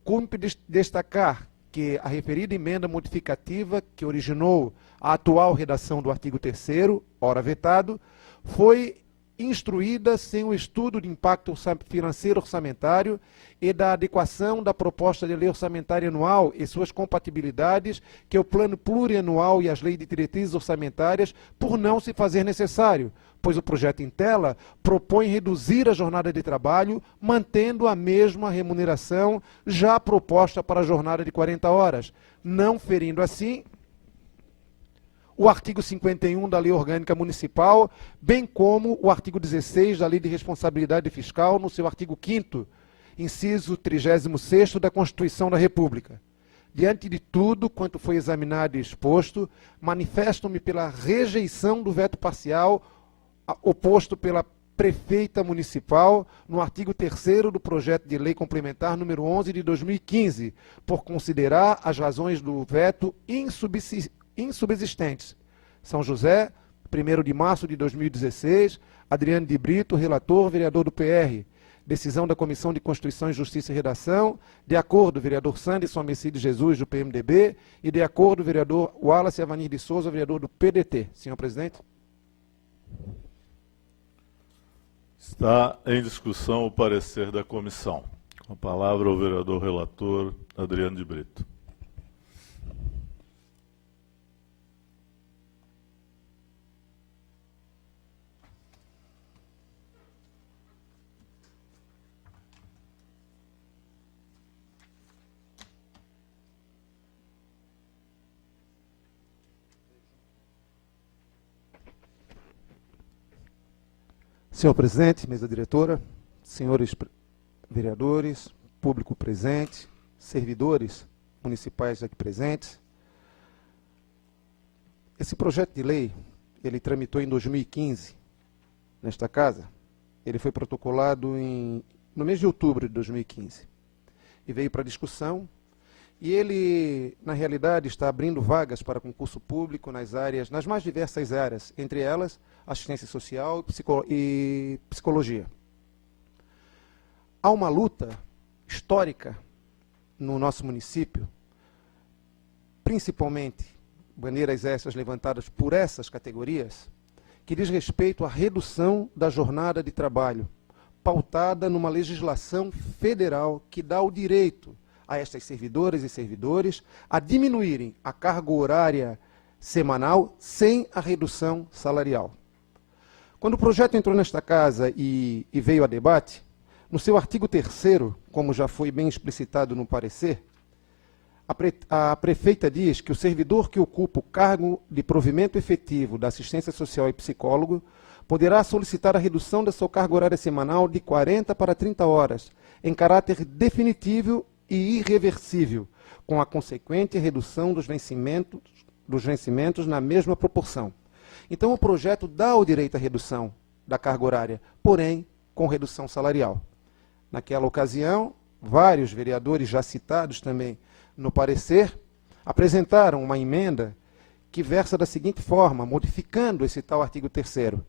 cumpre destacar que a referida emenda modificativa, que originou a atual redação do artigo 3º, ora vetado, foi instruída sem o estudo de impacto financeiro orçamentário e da adequação da proposta de lei orçamentária anual e suas compatibilidades, que é o plano plurianual e as leis de diretrizes orçamentárias, por não se fazer necessário, pois o projeto em tela propõe reduzir a jornada de trabalho, mantendo a mesma remuneração já proposta para a jornada de 40 horas, não ferindo assim o artigo 51 da Lei Orgânica Municipal, bem como o artigo 16 da Lei de Responsabilidade Fiscal, no seu artigo 5º, inciso 36º da Constituição da República. Diante de tudo quanto foi examinado e exposto, manifesto-me pela rejeição do veto parcial oposto pela prefeita municipal no artigo 3º do projeto de lei complementar número 11 de 2015, por considerar as razões do veto insubsistentes. São José, 1º de março de 2016, Adriano de Brito, relator, vereador do PR. Decisão da Comissão de Constituição, Justiça e Redação, de acordo, vereador Sanderson Messides Jesus, do PMDB, e de acordo, vereador Wallace Avanir de Souza, vereador do PDT. Senhor presidente. Está em discussão o parecer da comissão. Com a palavra o vereador relator Adriano de Brito. Senhor presidente, mesa diretora, senhores vereadores, público presente, servidores municipais aqui presentes. Esse projeto de lei, ele tramitou em 2015 nesta casa. Ele foi protocolado no mês de outubro de 2015 e veio para discussão. E ele, na realidade, está abrindo vagas para concurso público nas mais diversas áreas, entre elas assistência social e psicologia. Há uma luta histórica no nosso município, principalmente bandeiras essas levantadas por essas categorias, que diz respeito à redução da jornada de trabalho, pautada numa legislação federal que dá o direito a estas servidoras e servidores a diminuírem a carga horária semanal sem a redução salarial. Quando o projeto entrou nesta casa e veio a debate, no seu artigo 3º, como já foi bem explicitado no parecer, a prefeita diz que o servidor que ocupa o cargo de provimento efetivo da assistência social e psicólogo poderá solicitar a redução da sua carga horária semanal de 40 para 30 horas, em caráter definitivo e irreversível, com a consequente redução dos vencimentos na mesma proporção. Então, o projeto dá o direito à redução da carga horária, porém, com redução salarial. Naquela ocasião, vários vereadores já citados também no parecer apresentaram uma emenda que versa da seguinte forma, modificando esse tal artigo 3º.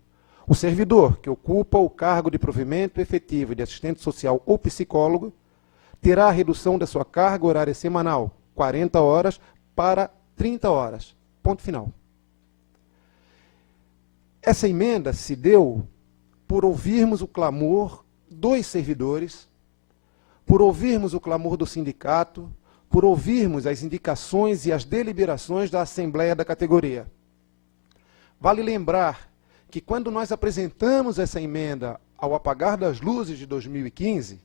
O servidor que ocupa o cargo de provimento efetivo de assistente social ou psicólogo terá a redução da sua carga horária semanal, 40 horas para 30 horas. Ponto final. Essa emenda se deu por ouvirmos o clamor dos servidores, por ouvirmos o clamor do sindicato, por ouvirmos as indicações e as deliberações da Assembleia da categoria. Vale lembrar que quando nós apresentamos essa emenda ao apagar das luzes de 2015,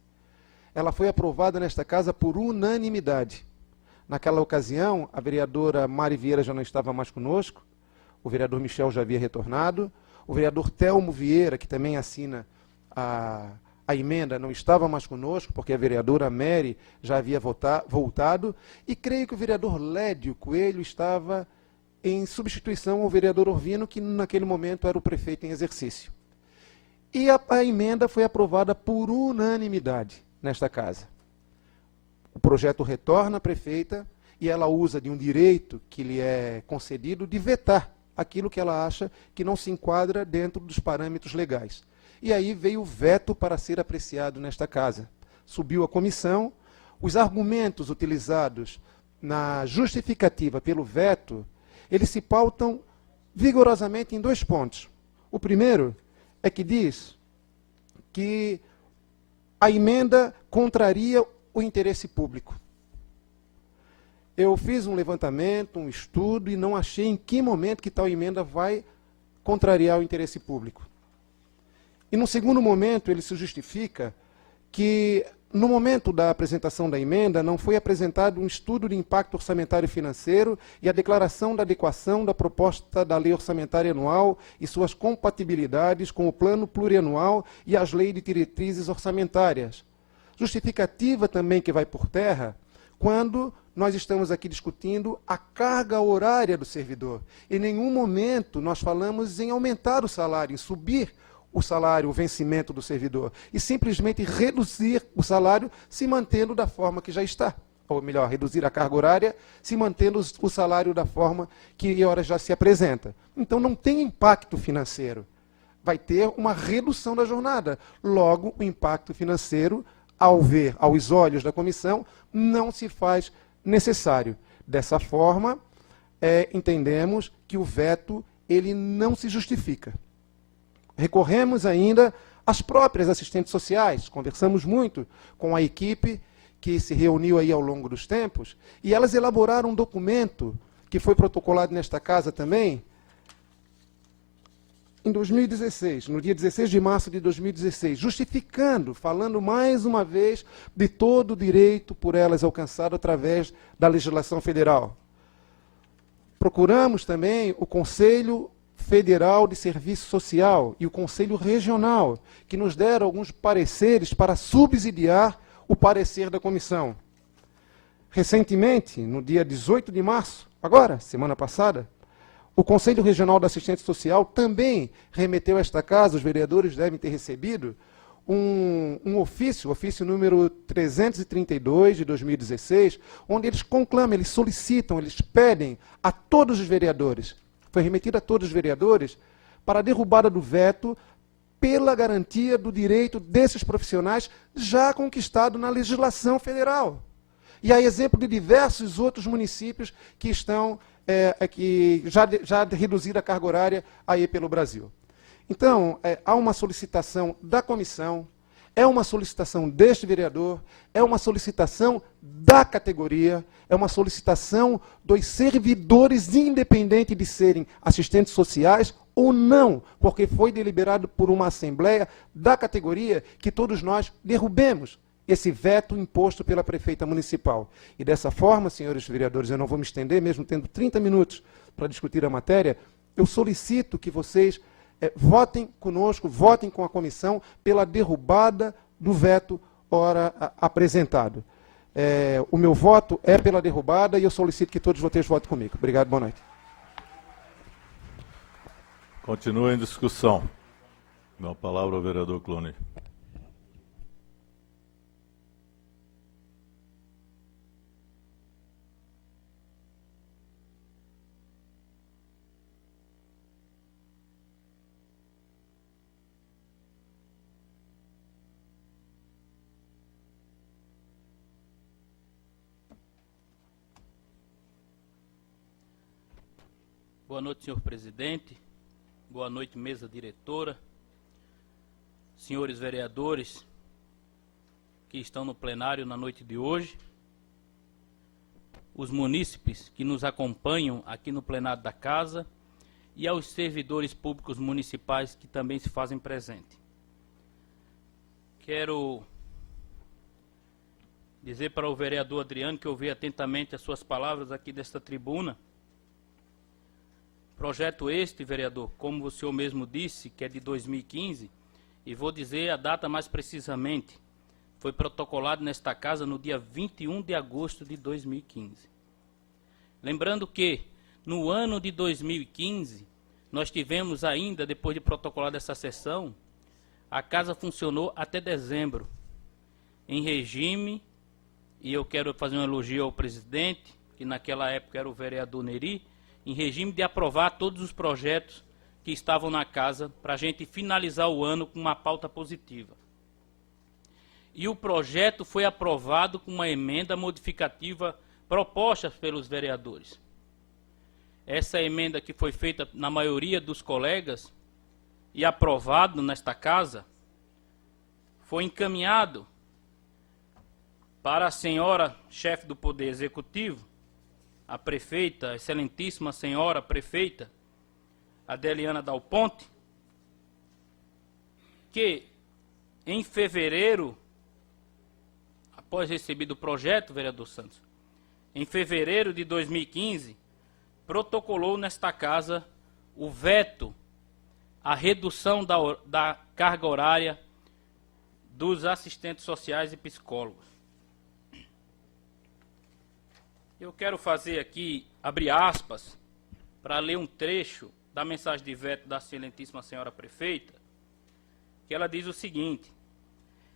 ela foi aprovada nesta casa por unanimidade. Naquela ocasião, a vereadora Mari Vieira já não estava mais conosco, o vereador Michel já havia retornado, o vereador Telmo Vieira, que também assina a emenda, não estava mais conosco, porque a vereadora Mary já havia voltado, e creio que o vereador Lédio Coelho estava em substituição ao vereador Orvino, que naquele momento era o prefeito em exercício. E a emenda foi aprovada por unanimidade nesta casa. O projeto retorna à prefeita e ela usa de um direito que lhe é concedido de vetar aquilo que ela acha que não se enquadra dentro dos parâmetros legais. E aí veio o veto para ser apreciado nesta casa. Subiu a comissão, os argumentos utilizados na justificativa pelo veto, eles se pautam vigorosamente em 2 pontos. O primeiro é que diz que a emenda contraria o interesse público. Eu fiz um levantamento, um estudo, e não achei em que momento que tal emenda vai contrariar o interesse público. E no segundo momento, ele se justifica que, no momento da apresentação da emenda, não foi apresentado um estudo de impacto orçamentário e financeiro e a declaração da adequação da proposta da lei orçamentária anual e suas compatibilidades com o plano plurianual e as leis de diretrizes orçamentárias. Justificativa também que vai por terra quando nós estamos aqui discutindo a carga horária do servidor. Em nenhum momento nós falamos em aumentar o salário, em subir o salário, o vencimento do servidor, e simplesmente reduzir o salário se mantendo da forma que já está. Ou melhor, reduzir a carga horária se mantendo o salário da forma que a hora já se apresenta. Então não tem impacto financeiro. Vai ter uma redução da jornada. Logo, o impacto financeiro, ao ver, aos olhos da comissão, não se faz necessário. Dessa forma, entendemos que o veto ele não se justifica. Recorremos ainda às próprias assistentes sociais, conversamos muito com a equipe que se reuniu aí ao longo dos tempos, e elas elaboraram um documento que foi protocolado nesta casa também, em 2016, no dia 16 de março de 2016, justificando, falando mais uma vez de todo o direito por elas alcançado através da legislação federal. Procuramos também o Conselho Federal de Serviço Social e o Conselho Regional, que nos deram alguns pareceres para subsidiar o parecer da comissão. Recentemente, no dia 18 de março, agora, semana passada, o Conselho Regional da Assistência Social também remeteu a esta casa, os vereadores devem ter recebido, um ofício número 332 de 2016, onde eles conclamam, eles solicitam, eles pedem a todos os vereadores, foi remetido a todos os vereadores, para a derrubada do veto pela garantia do direito desses profissionais já conquistado na legislação federal. E há exemplo de diversos outros municípios que estão que já reduziram a carga horária aí pelo Brasil. Então, há uma solicitação da comissão, é uma solicitação deste vereador, é uma solicitação da categoria, é uma solicitação dos servidores, independente de serem assistentes sociais ou não, porque foi deliberado por uma assembleia da categoria que todos nós derrubemos esse veto imposto pela prefeita municipal. E dessa forma, senhores vereadores, eu não vou me estender, mesmo tendo 30 minutos para discutir a matéria, eu solicito que vocês votem conosco, votem com a comissão pela derrubada do veto ora apresentado. O meu voto é pela derrubada e eu solicito que todos vocês votem comigo. Obrigado, boa noite. Continua em discussão. Dá a palavra ao vereador Clooney. Boa noite, senhor presidente. Boa noite, mesa diretora. Senhores vereadores que estão no plenário na noite de hoje. Os munícipes que nos acompanham aqui no plenário da casa e aos servidores públicos municipais que também se fazem presente. Quero dizer para o vereador Adriano que ouvi atentamente as suas palavras aqui desta tribuna. Projeto este, vereador, como o senhor mesmo disse, que é de 2015, e vou dizer a data mais precisamente, foi protocolado nesta casa no dia 21 de agosto de 2015. Lembrando que, no ano de 2015, nós tivemos ainda, depois de protocolada essa sessão, a casa funcionou até dezembro, em regime, e eu quero fazer um elogio ao presidente, que naquela época era o vereador Neri, em regime de aprovar todos os projetos que estavam na casa para a gente finalizar o ano com uma pauta positiva. E o projeto foi aprovado com uma emenda modificativa proposta pelos vereadores. Essa emenda que foi feita na maioria dos colegas e aprovado nesta casa, foi encaminhado para a senhora chefe do Poder Executivo, a prefeita, a excelentíssima senhora prefeita, Adeliana Dal Ponte, que em fevereiro, após recebido o projeto, vereador Santos, em fevereiro de 2015, protocolou nesta casa o veto à redução da carga horária dos assistentes sociais e psicólogos. Eu quero fazer aqui, abrir aspas, para ler um trecho da mensagem de veto da excelentíssima senhora prefeita, que ela diz o seguinte: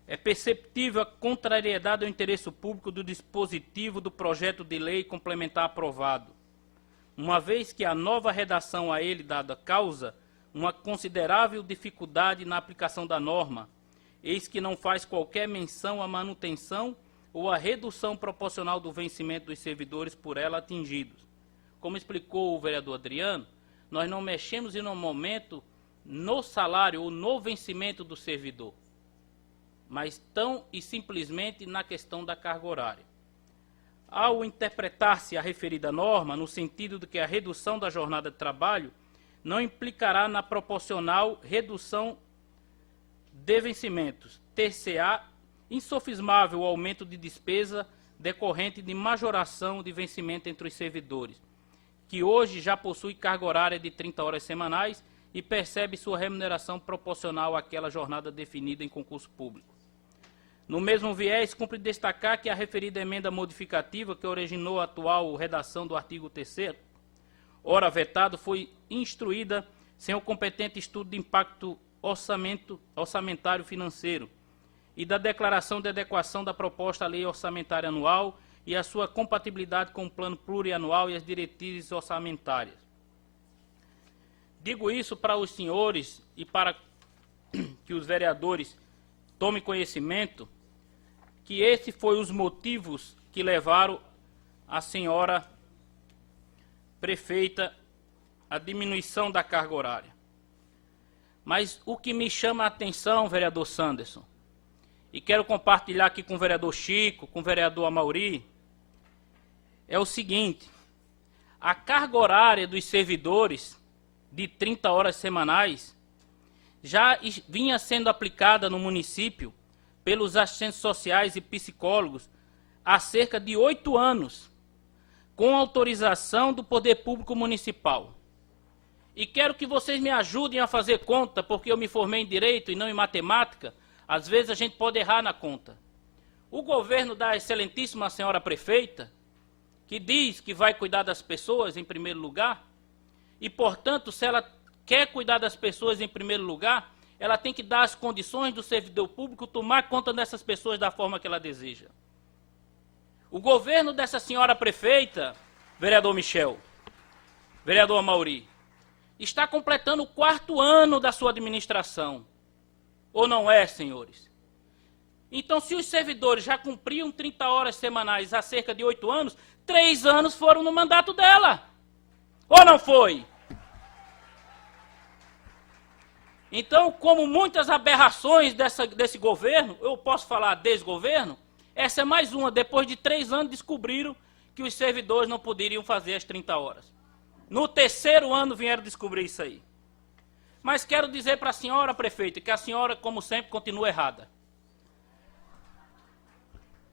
é perceptível a contrariedade ao interesse público do dispositivo do projeto de lei complementar aprovado, uma vez que a nova redação a ele dada causa uma considerável dificuldade na aplicação da norma, eis que não faz qualquer menção à manutenção ou à redução proporcional do vencimento dos servidores por ela atingidos. Como explicou o vereador Adriano, nós não mexemos em um momento no salário ou no vencimento do servidor, mas tão e simplesmente na questão da carga horária. Ao interpretar-se a referida norma, no sentido de que a redução da jornada de trabalho não implicará na proporcional redução de vencimentos, ter-se-á insofismável o aumento de despesa decorrente de majoração de vencimento entre os servidores, que hoje já possui carga horária de 30 horas semanais e percebe sua remuneração proporcional àquela jornada definida em concurso público. No mesmo viés, cumpre destacar que a referida emenda modificativa que originou a atual redação do artigo 3º, ora vetado, foi instruída sem o competente estudo de impacto orçamentário financeiro e da declaração de adequação da proposta à lei orçamentária anual e a sua compatibilidade com o plano plurianual e as diretrizes orçamentárias. Digo isso para os senhores e para que os vereadores tomem conhecimento que esses foram os motivos que levaram a senhora prefeita à diminuição da carga horária. Mas o que me chama a atenção, vereador Sanderson, e quero compartilhar aqui com o vereador Chico, com o vereador Amauri, é o seguinte: a carga horária dos servidores de 30 horas semanais já vinha sendo aplicada no município pelos assistentes sociais e psicólogos há cerca de 8 anos, com autorização do Poder Público Municipal. E quero que vocês me ajudem a fazer conta, porque eu me formei em Direito e não em Matemática. Às vezes a gente pode errar na conta. O governo da excelentíssima senhora prefeita, que diz que vai cuidar das pessoas em primeiro lugar, e, portanto, se ela quer cuidar das pessoas em primeiro lugar, ela tem que dar as condições do servidor público tomar conta dessas pessoas da forma que ela deseja. O governo dessa senhora prefeita, vereador Michel, vereador Amauri, está completando o 4º ano da sua administração. Ou não é, senhores? Então, se os servidores já cumpriam 30 horas semanais há cerca de 8 anos, 3 anos foram no mandato dela. Ou não foi? Então, como muitas aberrações desse governo, eu posso falar desgoverno, essa é mais uma. Depois de 3 anos, descobriram que os servidores não poderiam fazer as 30 horas. No 3º ano vieram descobrir isso aí. Mas quero dizer para a senhora prefeita que a senhora, como sempre, continua errada.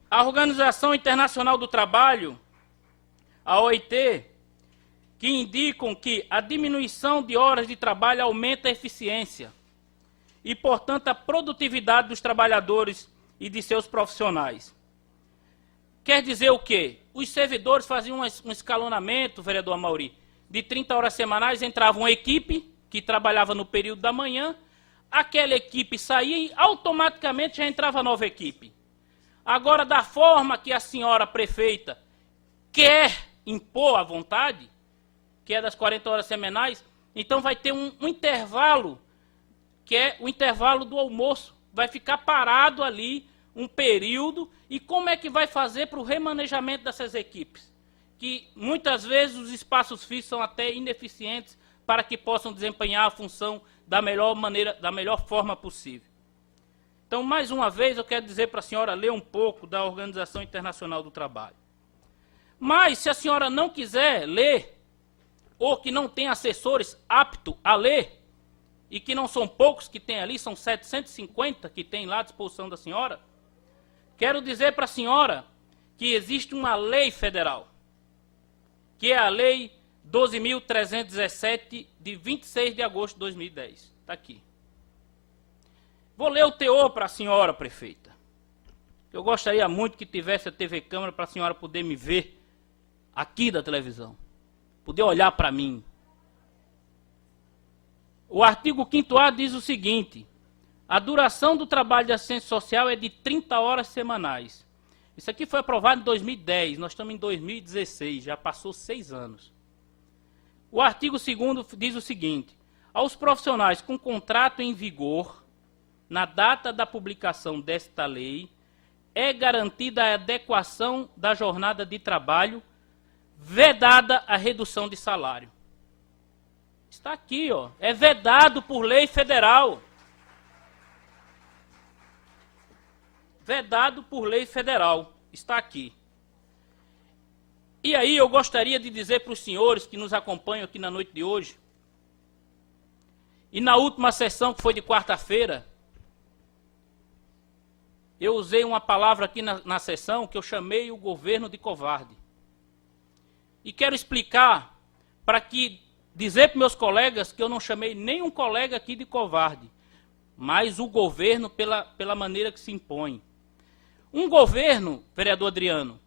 A Organização Internacional do Trabalho, a OIT, que indicam que a diminuição de horas de trabalho aumenta a eficiência e, portanto, a produtividade dos trabalhadores e de seus profissionais. Quer dizer o quê? Os servidores faziam um escalonamento, vereador Amaury, de 30 horas semanais, entrava uma equipe que trabalhava no período da manhã, aquela equipe saía e automaticamente já entrava nova equipe. Agora, da forma que a senhora prefeita quer impor à vontade, que é das 40 horas semanais, então vai ter um intervalo, que é o intervalo do almoço. Vai ficar parado ali um período, e como é que vai fazer para o remanejamento dessas equipes? Que muitas vezes os espaços físicos são até ineficientes para que possam desempenhar a função da melhor maneira, da melhor forma possível. Então, mais uma vez, eu quero dizer para a senhora ler um pouco da Organização Internacional do Trabalho. Mas, se a senhora não quiser ler, ou que não tem assessores aptos a ler, e que não são poucos que tem ali, são 750 que tem lá à disposição da senhora, quero dizer para a senhora que existe uma lei federal, que é a Lei 12.317, de 26 de agosto de 2010. Está aqui. Vou ler o teor para a senhora, prefeita. Eu gostaria muito que tivesse a TV Câmara para a senhora poder me ver aqui da televisão, poder olhar para mim. O artigo 5º-A diz o seguinte: a duração do trabalho de assistência social é de 30 horas semanais. Isso aqui foi aprovado em 2010, nós estamos em 2016, já passou 6 anos. O artigo 2º diz o seguinte: aos profissionais com contrato em vigor, na data da publicação desta lei, é garantida a adequação da jornada de trabalho, vedada a redução de salário. Está aqui, ó. É vedado por lei federal. Vedado por lei federal. Está aqui. E aí eu gostaria de dizer para os senhores que nos acompanham aqui na noite de hoje, e na última sessão, que foi de quarta-feira, eu usei uma palavra aqui na sessão que eu chamei o governo de covarde. E quero explicar para que dizer para meus colegas que eu não chamei nenhum colega aqui de covarde, mas o governo pela maneira que se impõe. Um governo, vereador Adriano,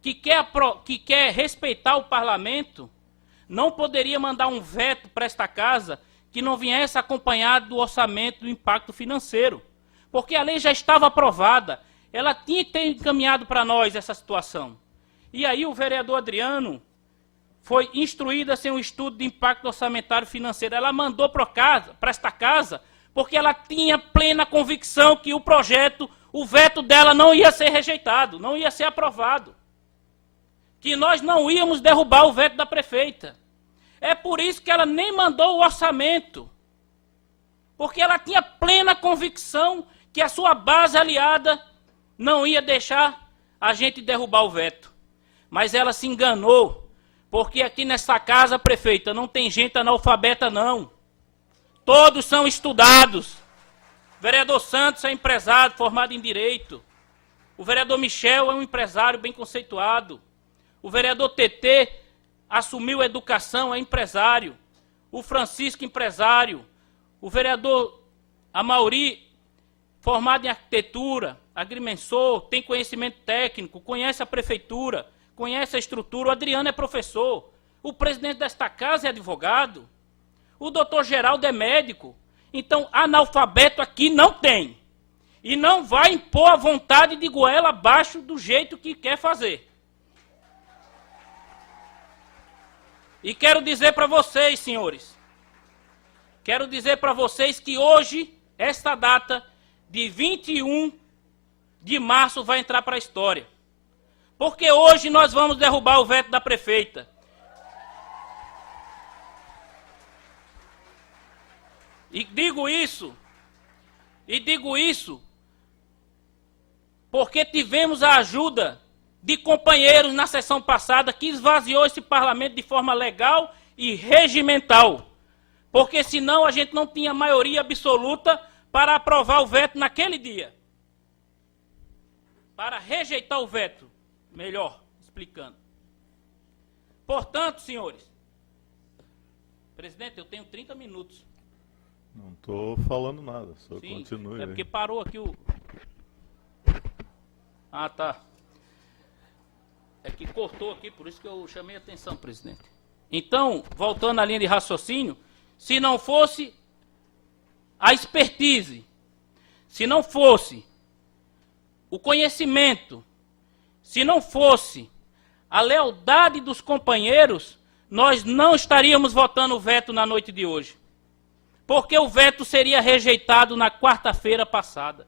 que quer respeitar o parlamento, não poderia mandar um veto para esta casa que não viesse acompanhado do orçamento do impacto financeiro. Porque a lei já estava aprovada, ela tinha que ter encaminhado para nós essa situação. E aí o vereador Adriano foi instruída sem um estudo de impacto orçamentário financeiro. Ela mandou para esta casa, porque ela tinha plena convicção que o projeto, o veto dela não ia ser rejeitado, não ia ser aprovado. Que nós não íamos derrubar o veto da prefeita. É por isso que ela nem mandou o orçamento. Porque ela tinha plena convicção que a sua base aliada não ia deixar a gente derrubar o veto. Mas ela se enganou, porque aqui nessa casa, prefeita, não tem gente analfabeta, não. Todos são estudados. O vereador Santos é empresário, formado em Direito. O vereador Michel é um empresário bem conceituado. O vereador TT assumiu a educação, é empresário. O Francisco, empresário. O vereador Amaury, formado em arquitetura, agrimensor, tem conhecimento técnico, conhece a prefeitura, conhece a estrutura. O Adriano é professor. O presidente desta casa é advogado. O doutor Geraldo é médico. Então, analfabeto aqui não tem. E não vai impor a vontade de goela abaixo do jeito que quer fazer. E quero dizer para vocês, senhores, quero dizer para vocês que hoje, esta data de 21 de março vai entrar para a história. Porque hoje nós vamos derrubar o veto da prefeita. E digo isso porque tivemos a ajuda de companheiros na sessão passada que esvaziou esse parlamento de forma legal e regimental. Porque senão a gente não tinha maioria absoluta para aprovar o veto naquele dia. Para rejeitar o veto, melhor explicando. Portanto, senhores, presidente, eu tenho 30 minutos. Não estou falando nada, só Sim, continue. é aí. porque parou aqui o... Ah, tá. É que cortou aqui, por isso que eu chamei a atenção, presidente. Então, voltando à linha de raciocínio, se não fosse a expertise, se não fosse o conhecimento, se não fosse a lealdade dos companheiros, nós não estaríamos votando o veto na noite de hoje. Porque o veto seria rejeitado na quarta-feira passada.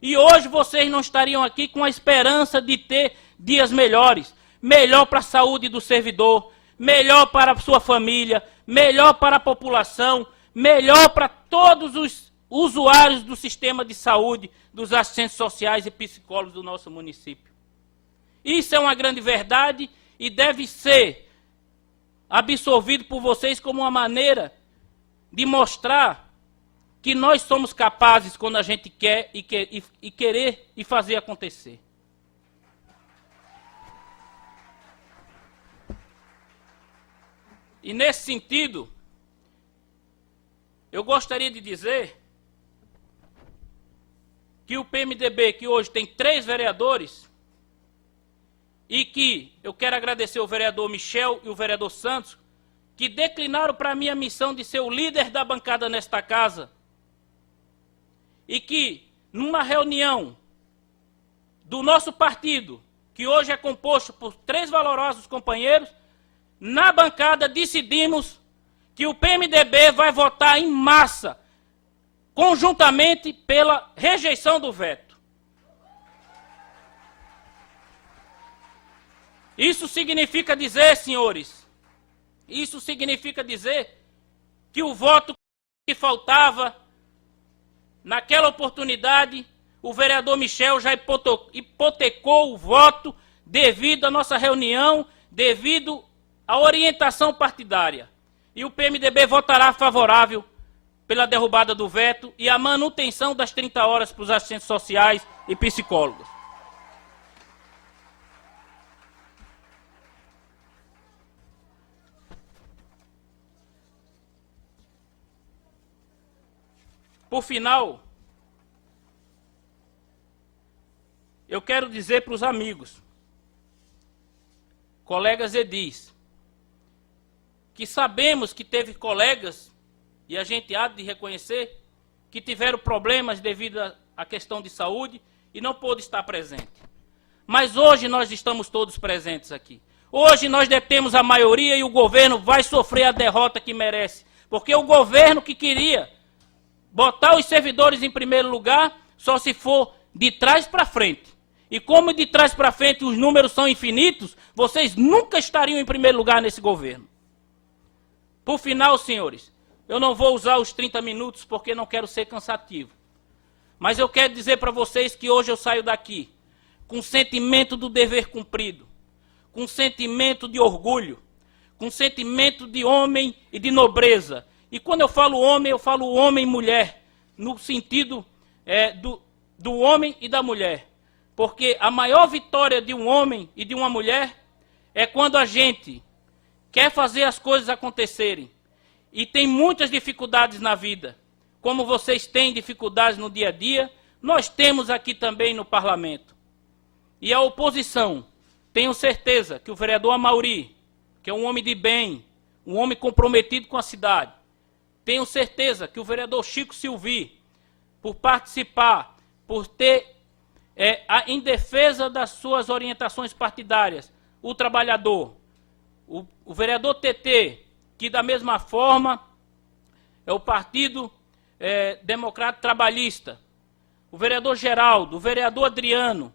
E hoje vocês não estariam aqui com a esperança de ter dias melhores. Melhor para a saúde do servidor, melhor para a sua família, melhor para a população, melhor para todos os usuários do sistema de saúde, dos assistentes sociais e psicólogos do nosso município. Isso é uma grande verdade e deve ser absorvido por vocês como uma maneira de mostrar que nós somos capazes quando a gente quer e querer e fazer acontecer. E nesse sentido, eu gostaria de dizer que o PMDB, que hoje tem 3 vereadores, e que eu quero agradecer o vereador Michel e o vereador Santos, que declinaram para mim a missão de ser o líder da bancada nesta casa, e que, numa reunião do nosso partido, que hoje é composto por 3 valorosos companheiros, na bancada decidimos que o PMDB vai votar em massa, conjuntamente pela rejeição do veto. Isso significa dizer, senhores, isso significa dizer que o voto que faltava, naquela oportunidade, o vereador Michel já hipotecou o voto devido à nossa reunião, devido à orientação partidária. E o PMDB votará favorável pela derrubada do veto e a manutenção das 30 horas para os assistentes sociais e psicólogos. Por final, eu quero dizer para os amigos, colegas edis, que sabemos que teve colegas, e a gente há de reconhecer, que tiveram problemas devido à questão de saúde e não pôde estar presente. Mas hoje nós estamos todos presentes aqui. Hoje nós detemos a maioria e o governo vai sofrer a derrota que merece. Porque o governo que queria botar os servidores em primeiro lugar só se for de trás para frente. E como de trás para frente os números são infinitos, vocês nunca estariam em primeiro lugar nesse governo. Por final, senhores, eu não vou usar os 30 minutos porque não quero ser cansativo. Mas eu quero dizer para vocês que hoje eu saio daqui com sentimento do dever cumprido, com sentimento de orgulho, com sentimento de homem e de nobreza. E quando eu falo homem e mulher, no sentido do homem e da mulher. Porque a maior vitória de um homem e de uma mulher é quando a gente quer fazer as coisas acontecerem. E tem muitas dificuldades na vida. Como vocês têm dificuldades no dia a dia, nós temos aqui também no parlamento. E a oposição, tenho certeza que o vereador Amaury, que é um homem de bem, um homem comprometido com a cidade, tenho certeza que o vereador Chico Silvi, por participar, por ter, em defesa das suas orientações partidárias, o trabalhador, o vereador TT, que da mesma forma é o Partido Democrata Trabalhista, o vereador Geraldo, o vereador Adriano,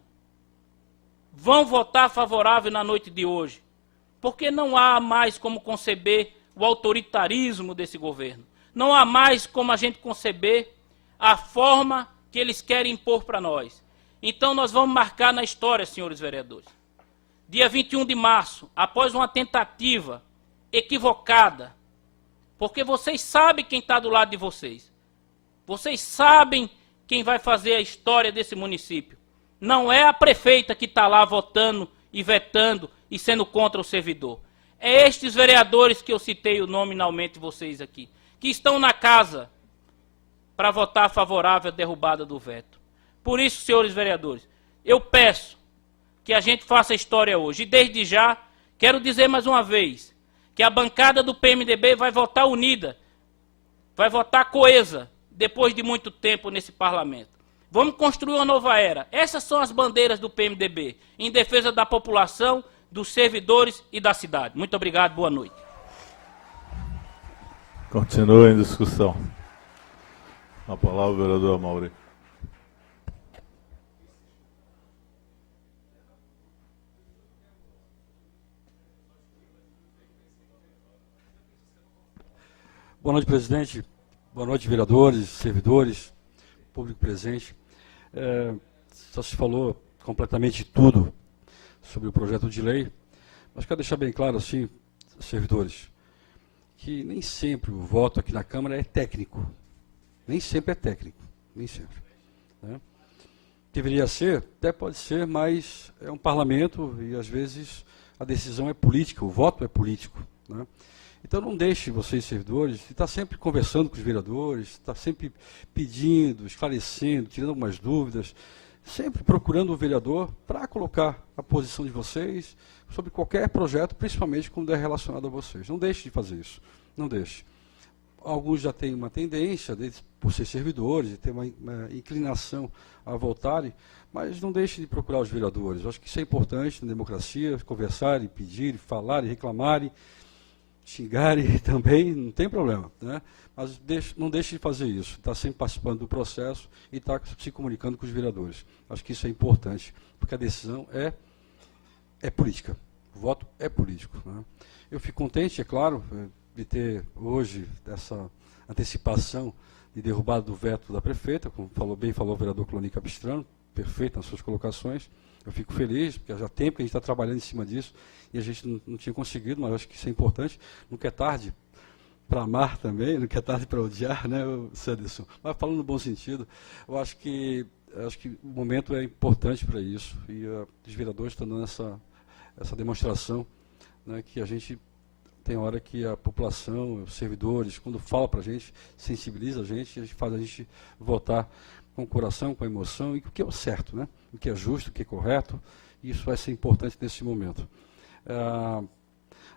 vão votar favorável na noite de hoje. Porque não há mais como conceber o autoritarismo desse governo. Não há mais como a gente conceber a forma que eles querem impor para nós. Então nós vamos marcar na história, senhores vereadores. Dia 21 de março, após uma tentativa equivocada, porque vocês sabem quem está do lado de vocês. Vocês sabem quem vai fazer a história desse município. Não é a prefeita que está lá votando e vetando e sendo contra o servidor. É estes vereadores que eu citei nominalmente vocês aqui, que estão na casa para votar favorável à derrubada do veto. Por isso, senhores vereadores, eu peço que a gente faça a história hoje. E desde já, quero dizer mais uma vez, que a bancada do PMDB vai votar unida, vai votar coesa, depois de muito tempo nesse parlamento. Vamos construir uma nova era. Essas são as bandeiras do PMDB, em defesa da população, dos servidores e da cidade. Muito obrigado, boa noite. Continua em discussão. A palavra, o vereador Amauri. Boa noite, presidente. Boa noite, vereadores, servidores, público presente. Só se falou completamente tudo sobre o projeto de lei, mas quero deixar bem claro, assim, servidores, que nem sempre o voto aqui na Câmara é técnico. Nem sempre é técnico, nem sempre. Né? Deveria ser, até pode ser, mas é um parlamento e às vezes a decisão é política, o voto é político. Né? Então não deixe vocês, servidores, estar sempre conversando com os vereadores, estar sempre pedindo, esclarecendo, tirando algumas dúvidas, sempre procurando o vereador para colocar a posição de vocês sobre qualquer projeto, principalmente quando é relacionado a vocês. Não deixe de fazer isso, não deixe. Alguns já têm uma tendência, por ser servidores, de ter uma inclinação a votarem, mas não deixe de procurar os vereadores. Eu acho que isso é importante na democracia, conversarem, pedirem, falarem, reclamarem, xingarem também, não tem problema, né? Mas não deixe de fazer isso, está sempre participando do processo e está se comunicando com os vereadores. Acho que isso é importante, porque a decisão é política, o voto é político. Né? Eu fico contente, é claro, de ter hoje essa antecipação de derrubada do veto da prefeita, como falou o vereador Cloni Capistrano, perfeito nas suas colocações. Eu fico feliz, porque já há tempo que a gente está trabalhando em cima disso e a gente não tinha conseguido, mas acho que isso é importante. Nunca é tarde para amar também, nunca é tarde para odiar, né, Sanderson? Mas falando no bom sentido, eu acho que o momento é importante para isso e os vereadores estão dando essa demonstração, né, que a gente tem hora que a população, os servidores, quando fala para a gente, sensibiliza a gente faz a gente votar com o coração, com a emoção, e o que é o certo, né? O que é justo, o que é correto, e isso vai ser importante nesse momento.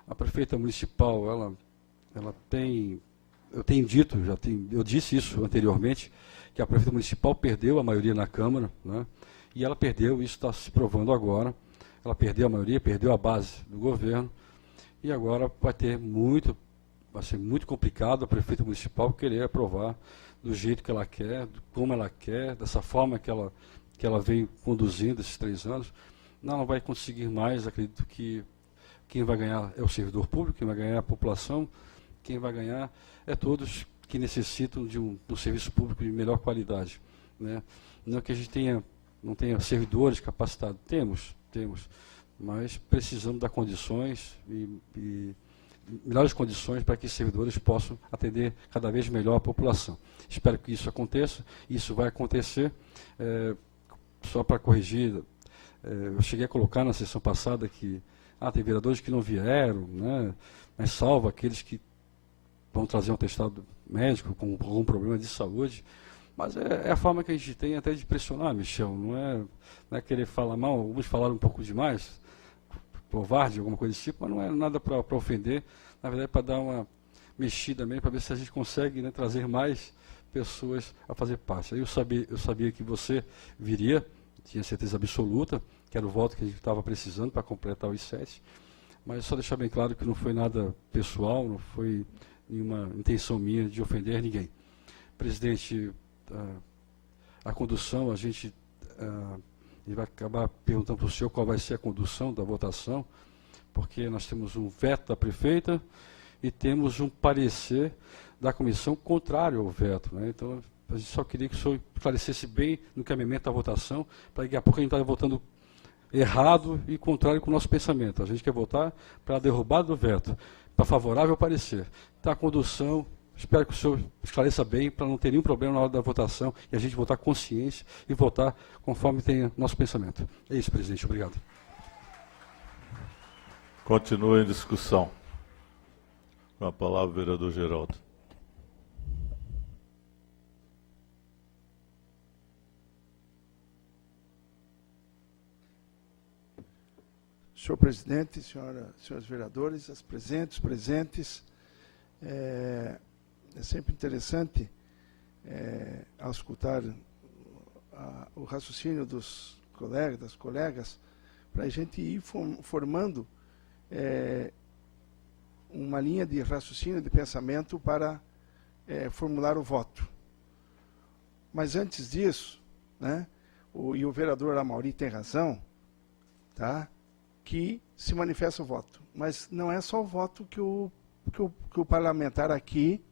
A prefeita municipal, ela tem, eu disse isso anteriormente, que a prefeita municipal perdeu a maioria na Câmara, né? E ela perdeu, isso está se provando agora, ela perdeu a maioria, perdeu a base do governo, e agora vai ser muito complicado a prefeita municipal querer aprovar do jeito que ela quer, como ela quer, dessa forma que ela veio conduzindo esses 3 anos. Não vai conseguir mais. Acredito que quem vai ganhar é o servidor público, quem vai ganhar é a população, quem vai ganhar é todos que necessitam de um serviço público de melhor qualidade. Né? Não é que a gente não tenha servidores capacitados, temos, mas precisamos dar condições e melhores condições para que os servidores possam atender cada vez melhor a população. Espero que isso aconteça, isso vai acontecer. Só para corrigir, eu cheguei a colocar na sessão passada que tem vereadores que não vieram, né, mas salvo aqueles que vão trazer um atestado médico com algum problema de saúde. Mas é a forma que a gente tem até de pressionar, Michel, não é querer falar mal, alguns falaram um pouco demais, covarde, alguma coisa desse tipo, mas não é nada para ofender, na verdade é para dar uma mexida mesmo, para ver se a gente consegue, né, trazer mais pessoas a fazer parte. Eu sabia que você viria, tinha certeza absoluta, que era o voto que a gente estava precisando para completar os 7, mas só deixar bem claro que não foi nada pessoal, não foi nenhuma intenção minha de ofender ninguém. Presidente, a condução, a gente vai acabar perguntando para o senhor qual vai ser a condução da votação, porque nós temos um veto da prefeita e temos um parecer da comissão contrário ao veto, né? Então, a gente só queria que o senhor esclarecesse bem no encaminhamento da votação, para daqui a pouco a gente está votando errado e contrário com o nosso pensamento. A gente quer votar para a derrubada do veto, para favorável ao parecer. Então, a condução, espero que o senhor esclareça bem, para não ter nenhum problema na hora da votação, e a gente votar com consciência e votar conforme tem nosso pensamento. É isso, presidente. Obrigado. Continua em discussão. Com a palavra, o vereador Geraldo. Senhor presidente, senhores vereadores, as presentes, presentes, é sempre interessante, ao escutar o raciocínio dos colegas, das colegas, para a gente ir formando uma linha de raciocínio, de pensamento para formular o voto. Mas antes disso, né, e o vereador Amaury tem razão, tá? Que se manifesta o voto. Mas não é só o voto que o parlamentar aqui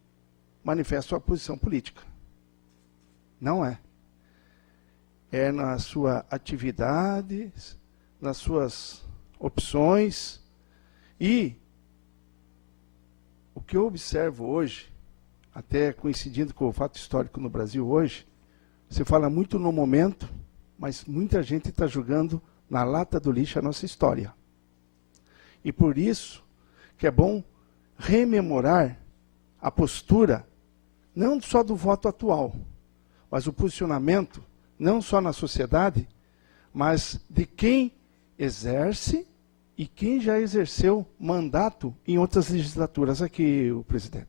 manifesta sua posição política. Não é. É na sua atividade, nas suas opções. E o que eu observo hoje, até coincidindo com o fato histórico no Brasil hoje, se fala muito no momento, mas muita gente está julgando na lata do lixo a nossa história. E por isso que é bom rememorar a postura, não só do voto atual, mas o posicionamento, não só na sociedade, mas de quem exerce e quem já exerceu mandato em outras legislaturas. Aqui, o presidente.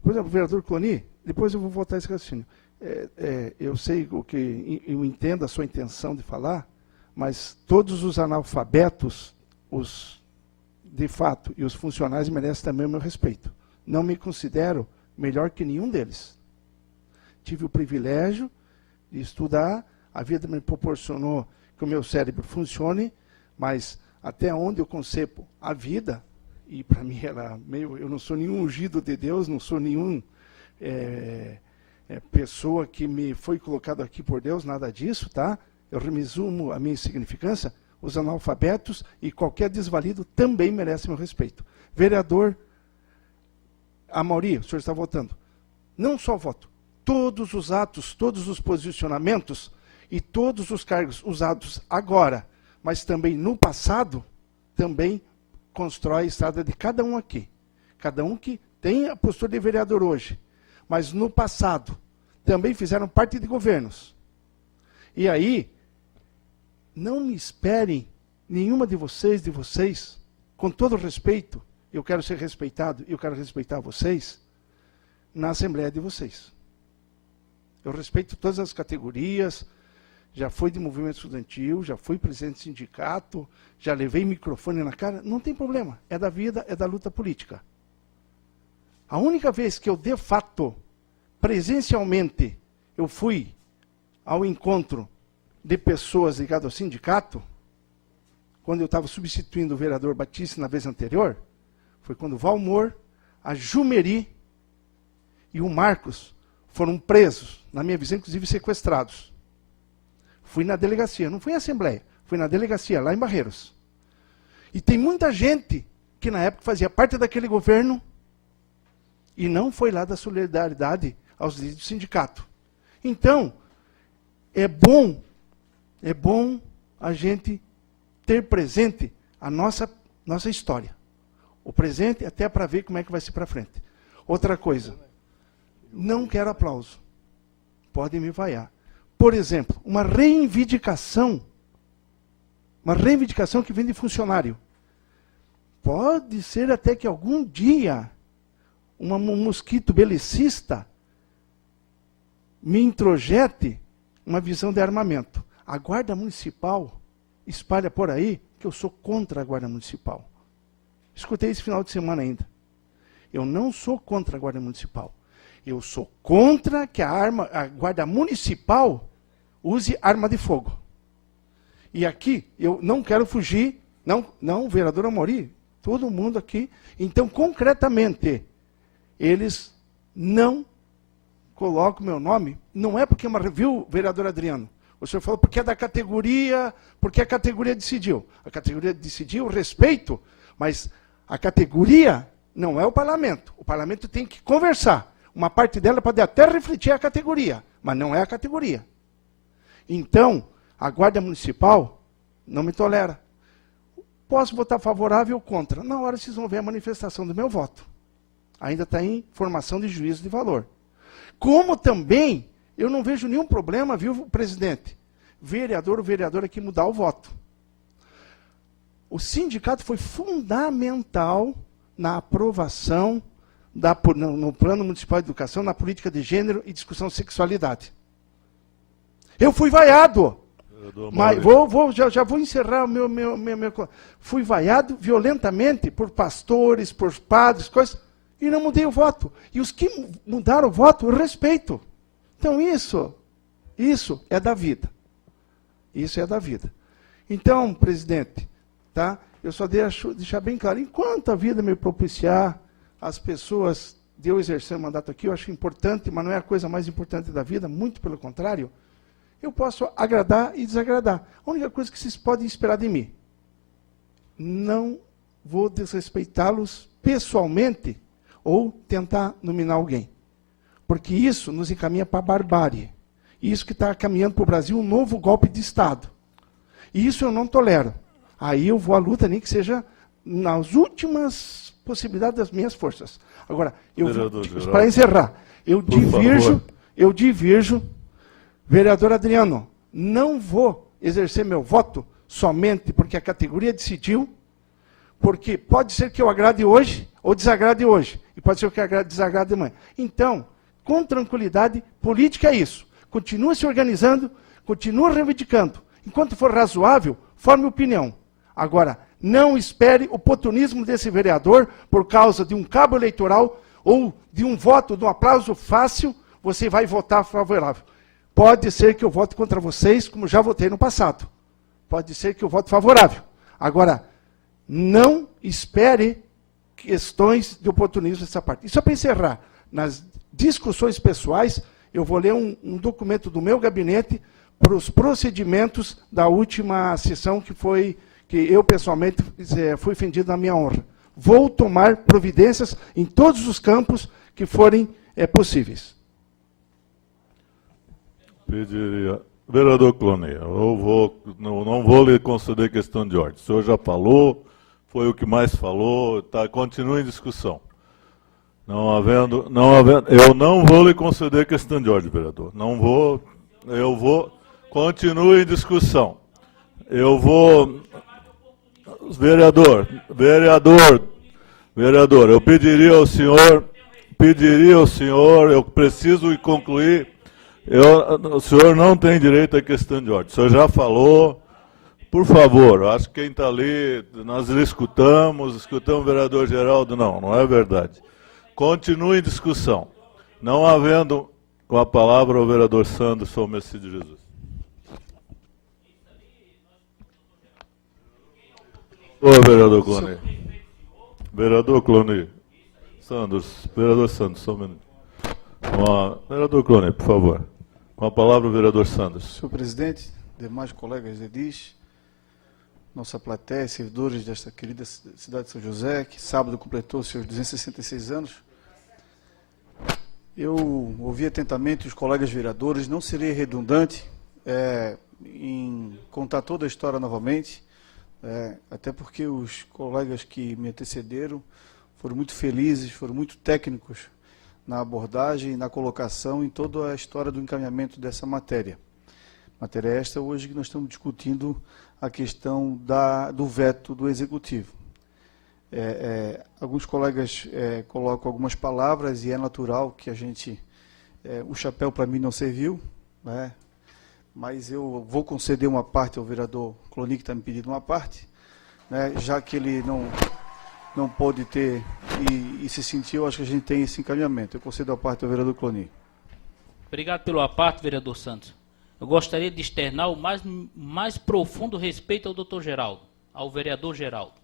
Por exemplo, o vereador Cloni, depois eu vou voltar esse raciocínio. Eu sei eu entendo a sua intenção de falar, mas todos os analfabetos, de fato, e os funcionários merecem também o meu respeito. Não me considero melhor que nenhum deles. Tive o privilégio de estudar, a vida me proporcionou que o meu cérebro funcione, mas até onde eu concebo a vida, e para mim era meio, eu não sou nenhum ungido de Deus, não sou nenhum pessoa que me foi colocado aqui por Deus, nada disso, tá? Eu resumo a minha insignificância, os analfabetos e qualquer desvalido também merece meu respeito. Vereador Amaury, o senhor está votando. Não só voto, todos os atos, todos os posicionamentos e todos os cargos usados agora, mas também no passado, também constrói a estrada de cada um aqui. Cada um que tem a postura de vereador hoje, mas no passado também fizeram parte de governos. E aí, não me esperem, nenhuma de vocês, com todo respeito, eu quero ser respeitado, eu quero respeitar vocês, na Assembleia de vocês. Eu respeito todas as categorias, já fui de movimento estudantil, já fui presidente de sindicato, já levei microfone na cara, não tem problema, é da vida, é da luta política. A única vez que eu, de fato, presencialmente, eu fui ao encontro de pessoas ligadas ao sindicato, quando eu estava substituindo o vereador Batista na vez anterior, foi quando o Valmor, a Jumeri e o Marcos foram presos, na minha visão, inclusive sequestrados. Fui na delegacia, não fui em assembleia, fui na delegacia, lá em Barreiros. E tem muita gente que na época fazia parte daquele governo e não foi lá da solidariedade aos líderes do sindicato. Então, é bom a gente ter presente a nossa história. O presente até para ver como é que vai ser para frente. Outra coisa, não quero aplauso. Podem me vaiar. Por exemplo, uma reivindicação que vem de funcionário. Pode ser até que algum dia um mosquito belicista me introjete uma visão de armamento. A Guarda Municipal espalha por aí que eu sou contra a Guarda Municipal. Escutei esse final de semana ainda. Eu não sou contra a Guarda Municipal. Eu sou contra que a Guarda Municipal use arma de fogo. E aqui, eu não quero fugir, não, vereador Amaury, todo mundo aqui. Então, concretamente, eles não colocam meu nome, não é porque é uma... Viu, vereador Adriano? O senhor falou porque é da categoria, porque a categoria decidiu. A categoria decidiu, respeito, mas a categoria não é o parlamento. O parlamento tem que conversar. Uma parte dela pode até refletir a categoria, mas não é a categoria. Então, a Guarda Municipal não me tolera. Posso votar favorável ou contra? Na hora vocês vão ver a manifestação do meu voto. Ainda está em formação de juízo de valor. Como também, eu não vejo nenhum problema, viu, presidente? Vereador ou vereadora que mudar o voto. O sindicato foi fundamental na aprovação no Plano Municipal de Educação, na política de gênero e discussão de sexualidade. Eu fui vaiado. Mas já vou encerrar o meu... Fui vaiado violentamente por pastores, por padres, coisas, e não mudei o voto. E os que mudaram o voto, eu respeito. Então isso é da vida. Isso é da vida. Então, presidente, tá? Eu só deixar bem claro, enquanto a vida me propiciar, as pessoas de eu exercer o mandato aqui, eu acho importante, mas não é a coisa mais importante da vida, muito pelo contrário, eu posso agradar e desagradar. A única coisa que vocês podem esperar de mim, não vou desrespeitá-los pessoalmente ou tentar nominar alguém. Porque isso nos encaminha para a barbárie. Isso que está caminhando para o Brasil um novo golpe de Estado. E isso eu não tolero. Aí eu vou à luta, nem que seja nas últimas possibilidades das minhas forças. Agora, para encerrar, eu divirjo, vereador Adriano, não vou exercer meu voto somente porque a categoria decidiu, porque pode ser que eu agrade hoje ou desagrade hoje, e pode ser que eu desagrade amanhã. Então, com tranquilidade, política é isso. Continua se organizando, continua reivindicando. Enquanto for razoável, forme opinião. Agora, não espere o oportunismo desse vereador por causa de um cabo eleitoral ou de um voto, de um aplauso fácil, você vai votar favorável. Pode ser que eu vote contra vocês, como já votei no passado. Pode ser que eu vote favorável. Agora, não espere questões de oportunismo dessa parte. E só para encerrar, nas discussões pessoais, eu vou ler um documento do meu gabinete para os procedimentos da última sessão que eu pessoalmente fui ofendido na minha honra. Vou tomar providências em todos os campos que forem possíveis. Pediria. Vereador Cloney, não vou lhe conceder questão de ordem. O senhor já falou, foi o que mais falou, continua em discussão. Eu não vou lhe conceder questão de ordem, vereador. Continue em discussão. Vereador, eu pediria ao senhor, eu preciso concluir. O senhor não tem direito à questão de ordem. O senhor já falou. Por favor, acho que quem está ali, nós escutamos o vereador Geraldo. Não é verdade. Continue em discussão. Não havendo com a palavra o vereador Sanderson Messi de Jesus. Ô, vereador Cloney. Vereador Cloney. Vereador Sanderson, só um minuto. Vereador Cloney, por favor. Com a palavra o vereador Sanderson. Senhor presidente, demais colegas de DIS, nossa plateia, servidores desta querida cidade de São José, que sábado completou seus 266 anos. Eu ouvi atentamente os colegas vereadores, não serei redundante em contar toda a história novamente, até porque os colegas que me antecederam foram muito felizes, foram muito técnicos na abordagem, na colocação, em toda a história do encaminhamento dessa matéria. Matéria esta hoje que nós estamos discutindo a questão do veto do Executivo. Alguns colegas colocam algumas palavras e é natural que a gente... o chapéu para mim não serviu, né? Mas eu vou conceder uma parte ao vereador Cloney, que está me pedindo uma parte, né? Já que ele não pôde ter e se sentiu, acho que a gente tem esse encaminhamento. Eu concedo a parte ao vereador Cloney. Obrigado pela parte, vereador Santos. Eu gostaria de externar o mais profundo respeito ao doutor Geraldo, ao vereador Geraldo.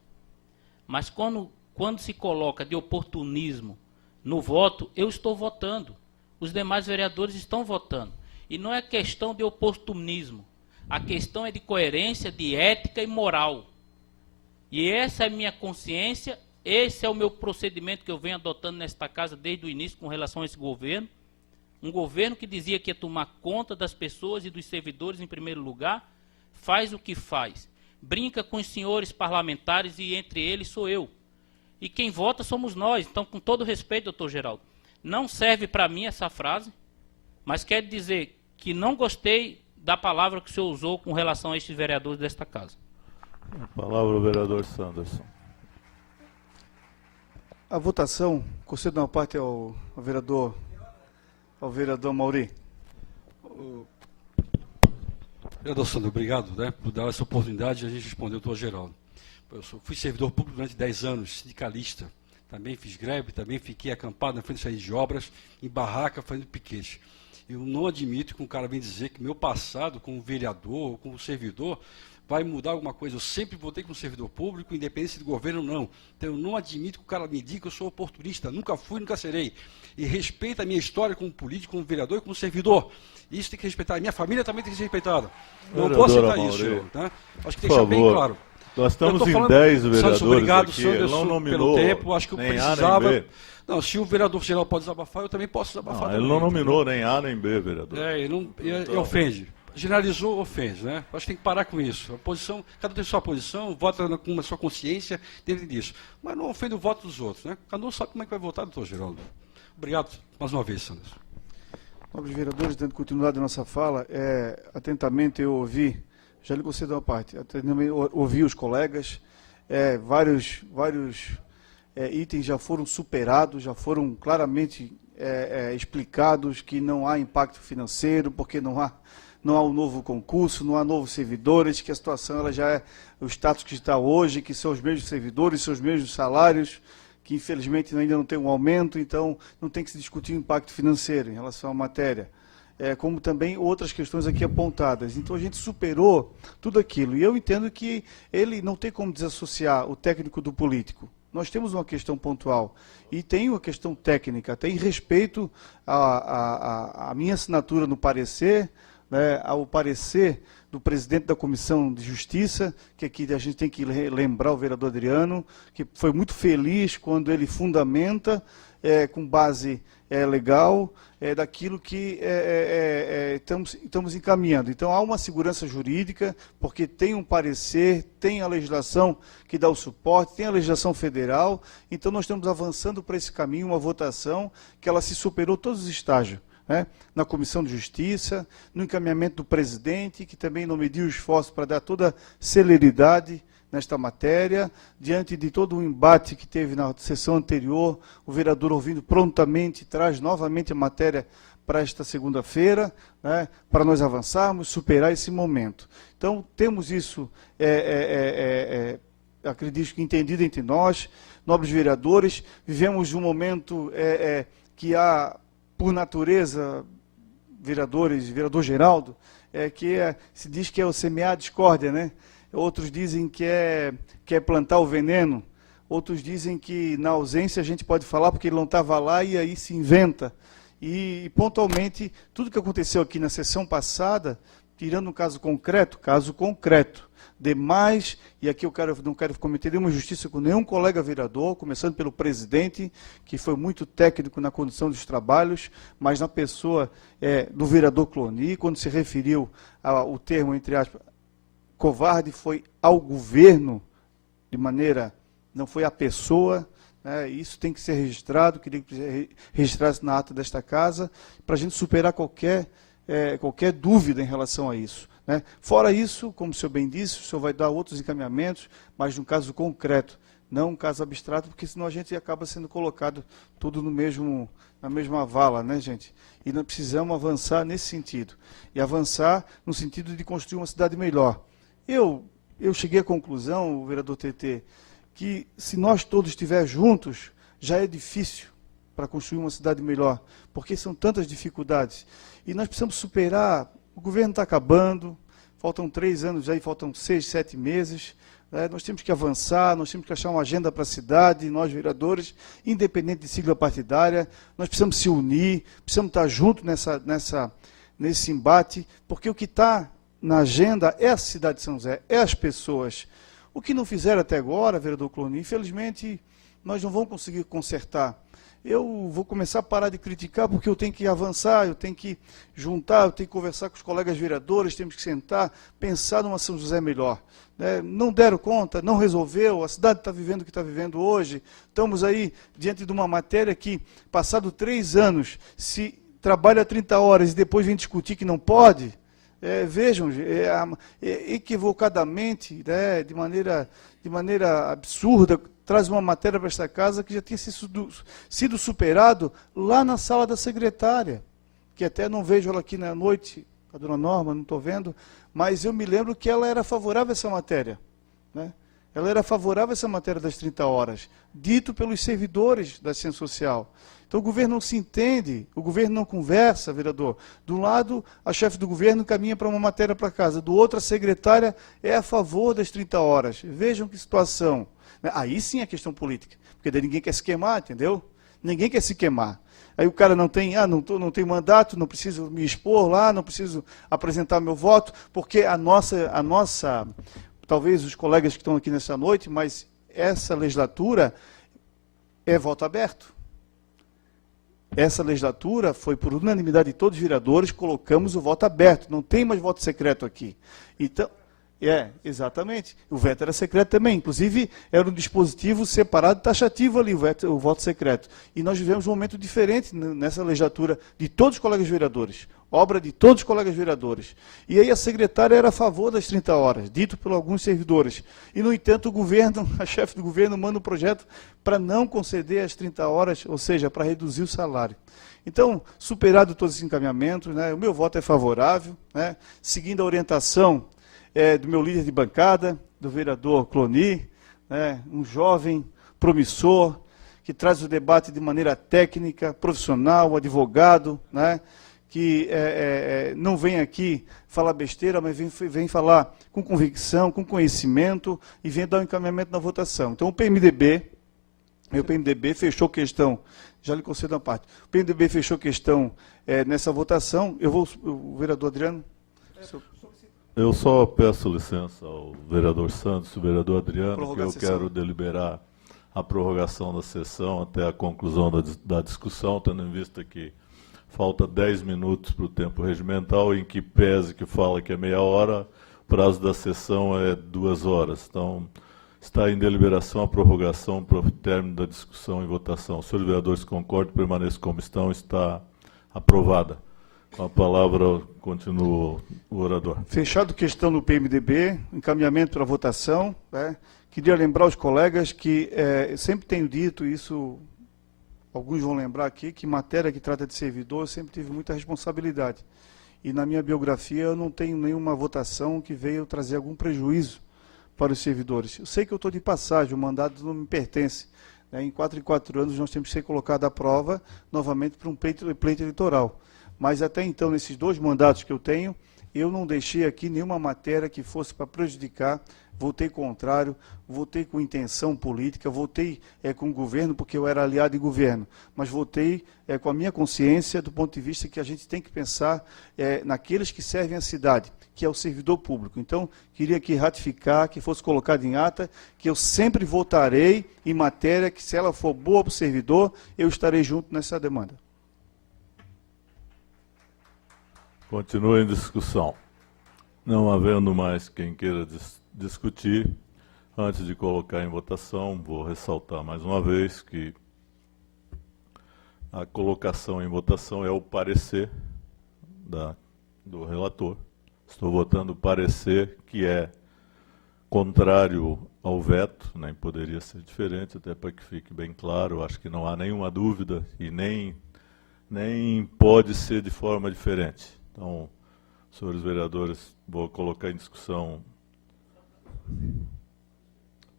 Mas quando se coloca de oportunismo no voto, eu estou votando. Os demais vereadores estão votando. E não é questão de oportunismo. A questão é de coerência, de ética e moral. E essa é a minha consciência, esse é o meu procedimento que eu venho adotando nesta casa desde o início com relação a esse governo. Um governo que dizia que ia tomar conta das pessoas e dos servidores em primeiro lugar, faz o que faz. Brinca com os senhores parlamentares e entre eles sou eu. E quem vota somos nós. Então, com todo respeito, doutor Geraldo, não serve para mim essa frase, mas quer dizer que não gostei da palavra que o senhor usou com relação a estes vereadores desta casa. A palavra ao vereador Sanderson. A votação, concedo uma parte ao vereador Mauri. Vereador Sandro, obrigado, né, por dar essa oportunidade de a gente responder ao doutor Geraldo. Fui servidor público durante 10 anos, sindicalista. Também fiz greve, também fiquei acampado na frente da saída de obras, em barraca, fazendo piquete. Eu não admito que um cara venha dizer que meu passado como vereador ou como servidor vai mudar alguma coisa. Eu sempre votei como servidor público, independente do governo ou não. Então eu não admito que o cara me diga que eu sou oportunista. Nunca fui, nunca serei. E respeita a minha história como político, como vereador e como servidor. Isso tem que respeitar. A minha família também tem que ser respeitada. Não vou aceitar isso, senhor. Tá? Acho que tem que deixar bem claro. Nós estamos em falando, 10 vereadores obrigado, aqui, Sanderson, ele não nominou pelo tempo, acho que eu nem precisava. A nem B. Não, se o vereador geral pode desabafar, eu também posso desabafar. Não, ele não nominou nem A nem B, vereador. Ele ofende. Generalizou, ofende, né? Acho que tem que parar com isso. A posição, cada um tem sua posição, vota com a sua consciência dentro disso. Mas não ofende o voto dos outros, né? Cada um sabe como é que vai votar, doutor Geraldo. Obrigado mais uma vez, Sanderson. Nobres vereadores, dando continuidade à nossa fala, atentamente eu ouvi, já lhe concedo uma parte, atentamente ouvi os colegas, vários itens já foram superados, já foram claramente explicados que não há impacto financeiro, porque não há um novo concurso, não há novos servidores, que a situação ela já é o status que está hoje, que são os mesmos servidores, são os mesmos salários, que infelizmente ainda não tem um aumento, então não tem que se discutir o impacto financeiro em relação à matéria. Como também outras questões aqui apontadas. Então a gente superou tudo aquilo. E eu entendo que ele não tem como desassociar o técnico do político. Nós temos uma questão pontual e tem uma questão técnica, tem respeito à minha assinatura no parecer, né, ao parecer do presidente da Comissão de Justiça, que aqui a gente tem que lembrar o vereador Adriano, que foi muito feliz quando ele fundamenta, com base legal, daquilo que estamos encaminhando. Então, há uma segurança jurídica, porque tem um parecer, tem a legislação que dá o suporte, tem a legislação federal, então nós estamos avançando para esse caminho, uma votação que ela se superou todos os estágios. Né, na Comissão de Justiça, no encaminhamento do presidente, que também não mediu esforço para dar toda celeridade nesta matéria, diante de todo o embate que teve na sessão anterior, o vereador ouvindo prontamente, traz novamente a matéria para esta segunda-feira, né, para nós avançarmos, superar esse momento. Então, temos isso, acredito que entendido entre nós, nobres vereadores, vivemos um momento que há, por natureza, vereador Geraldo, se diz que é o semear a discórdia, né? Outros dizem que é plantar o veneno, outros dizem que na ausência a gente pode falar porque ele não estava lá e aí se inventa. E pontualmente, tudo que aconteceu aqui na sessão passada, tirando um caso concreto, demais, e aqui eu não quero cometer nenhuma injustiça com nenhum colega vereador, começando pelo presidente, que foi muito técnico na condução dos trabalhos, mas na pessoa do vereador Cloni, quando se referiu ao termo, entre aspas, covarde, foi ao governo, de maneira, não foi à pessoa, né, isso tem que ser registrado, queria que registrasse na ata desta casa, para a gente superar qualquer dúvida em relação a isso. Né? Fora isso, como o senhor bem disse, o senhor vai dar outros encaminhamentos, mas num caso concreto, não um caso abstrato, porque senão a gente acaba sendo colocado tudo na mesma vala, né, gente? E nós precisamos avançar nesse sentido. E avançar no sentido de construir uma cidade melhor. Eu cheguei à conclusão, vereador TT, que se nós todos estivermos juntos, já é difícil para construir uma cidade melhor, porque são tantas dificuldades. E nós precisamos superar. O governo está acabando, faltam 3 anos, aí faltam 6, 7 meses, Nós temos que avançar, nós temos que achar uma agenda para a cidade, nós vereadores, independente de sigla partidária, nós precisamos se unir, precisamos estar juntos nesse embate, porque o que está na agenda é a cidade de São José, é as pessoas. O que não fizeram até agora, vereador Cloni, infelizmente, nós não vamos conseguir consertar. Eu vou começar a parar de criticar, porque eu tenho que avançar, eu tenho que juntar, eu tenho que conversar com os colegas vereadores, temos que sentar, pensar numa São José melhor. Não deram conta, não resolveu, a cidade está vivendo o que está vivendo hoje. Estamos aí diante de uma matéria que, passado 3 anos, se trabalha 30 horas e depois vem discutir que não pode, vejam, equivocadamente, de maneira absurda, traz uma matéria para esta casa que já tinha sido superado lá na sala da secretária, que até não vejo ela aqui na noite, a dona Norma, não estou vendo, mas eu me lembro que ela era favorável a essa matéria. Ela era favorável a essa matéria das 30 horas, dito pelos servidores da assistência social. Então o governo não se entende, o governo não conversa, vereador. De um lado, a chefe do governo caminha para uma matéria para casa, do outro, a secretária é a favor das 30 horas. Vejam que situação. Aí sim é questão política, porque daí ninguém quer se queimar, entendeu? Ninguém quer se queimar. Aí o cara não tem mandato, não preciso me expor lá, não preciso apresentar meu voto, porque a nossa, talvez os colegas que estão aqui nessa noite, mas essa legislatura é voto aberto. Essa legislatura foi por unanimidade de todos os vereadores, colocamos o voto aberto, não tem mais voto secreto aqui. Então, exatamente. O veto era secreto também. Inclusive, era um dispositivo separado, taxativo ali, o voto secreto. E nós vivemos um momento diferente nessa legislatura de todos os colegas vereadores. Obra de todos os colegas vereadores. E aí a secretária era a favor das 30 horas, dito por alguns servidores. E, no entanto, o governo, a chefe do governo, manda um projeto para não conceder as 30 horas, ou seja, para reduzir o salário. Então, superado todos esses encaminhamentos, o meu voto é favorável, seguindo a orientação do meu líder de bancada, do vereador Cloni, um jovem promissor, que traz o debate de maneira técnica, profissional, advogado, que não vem aqui falar besteira, mas vem falar com convicção, com conhecimento, e vem dar um encaminhamento na votação. Então, o PMDB fechou questão, já lhe concedo uma parte, o PMDB fechou questão nessa votação. O vereador Adriano... Eu só peço licença ao vereador Santos e ao vereador Adriano, Prorrogar que eu quero deliberar a prorrogação da sessão até a conclusão da discussão, tendo em vista que falta 10 minutos para o tempo regimental, em que pese que fala que é meia hora, o prazo da sessão é 2 horas. Então, está em deliberação a prorrogação para o término da discussão e votação. Os senhores vereadores concordam, permaneçam como estão, está aprovada. Com a palavra, continua o orador. Fechado questão no PMDB, encaminhamento para votação. Queria lembrar aos colegas que sempre tenho dito, isso alguns vão lembrar aqui, que matéria que trata de servidor eu sempre tive muita responsabilidade. E na minha biografia eu não tenho nenhuma votação que veio trazer algum prejuízo para os servidores. Eu sei que eu estou de passagem, o mandato não me pertence. Em 4 em 4 anos nós temos que ser colocados à prova novamente para um pleito eleitoral. Mas até então, nesses 2 mandatos que eu tenho, eu não deixei aqui nenhuma matéria que fosse para prejudicar, votei contrário, votei com intenção política, votei com o governo, porque eu era aliado de governo, mas votei com a minha consciência, do ponto de vista que a gente tem que pensar naqueles que servem a cidade, que é o servidor público. Então, queria aqui ratificar, que fosse colocado em ata, que eu sempre votarei em matéria que, se ela for boa para o servidor, eu estarei junto nessa demanda. Continua em discussão. Não havendo mais quem queira discutir, antes de colocar em votação, vou ressaltar mais uma vez que a colocação em votação é o parecer do relator. Estou votando o parecer que é contrário ao veto, nem poderia ser diferente, até para que fique bem claro. Acho que não há nenhuma dúvida e nem pode ser de forma diferente. Então, senhores vereadores, vou colocar em discussão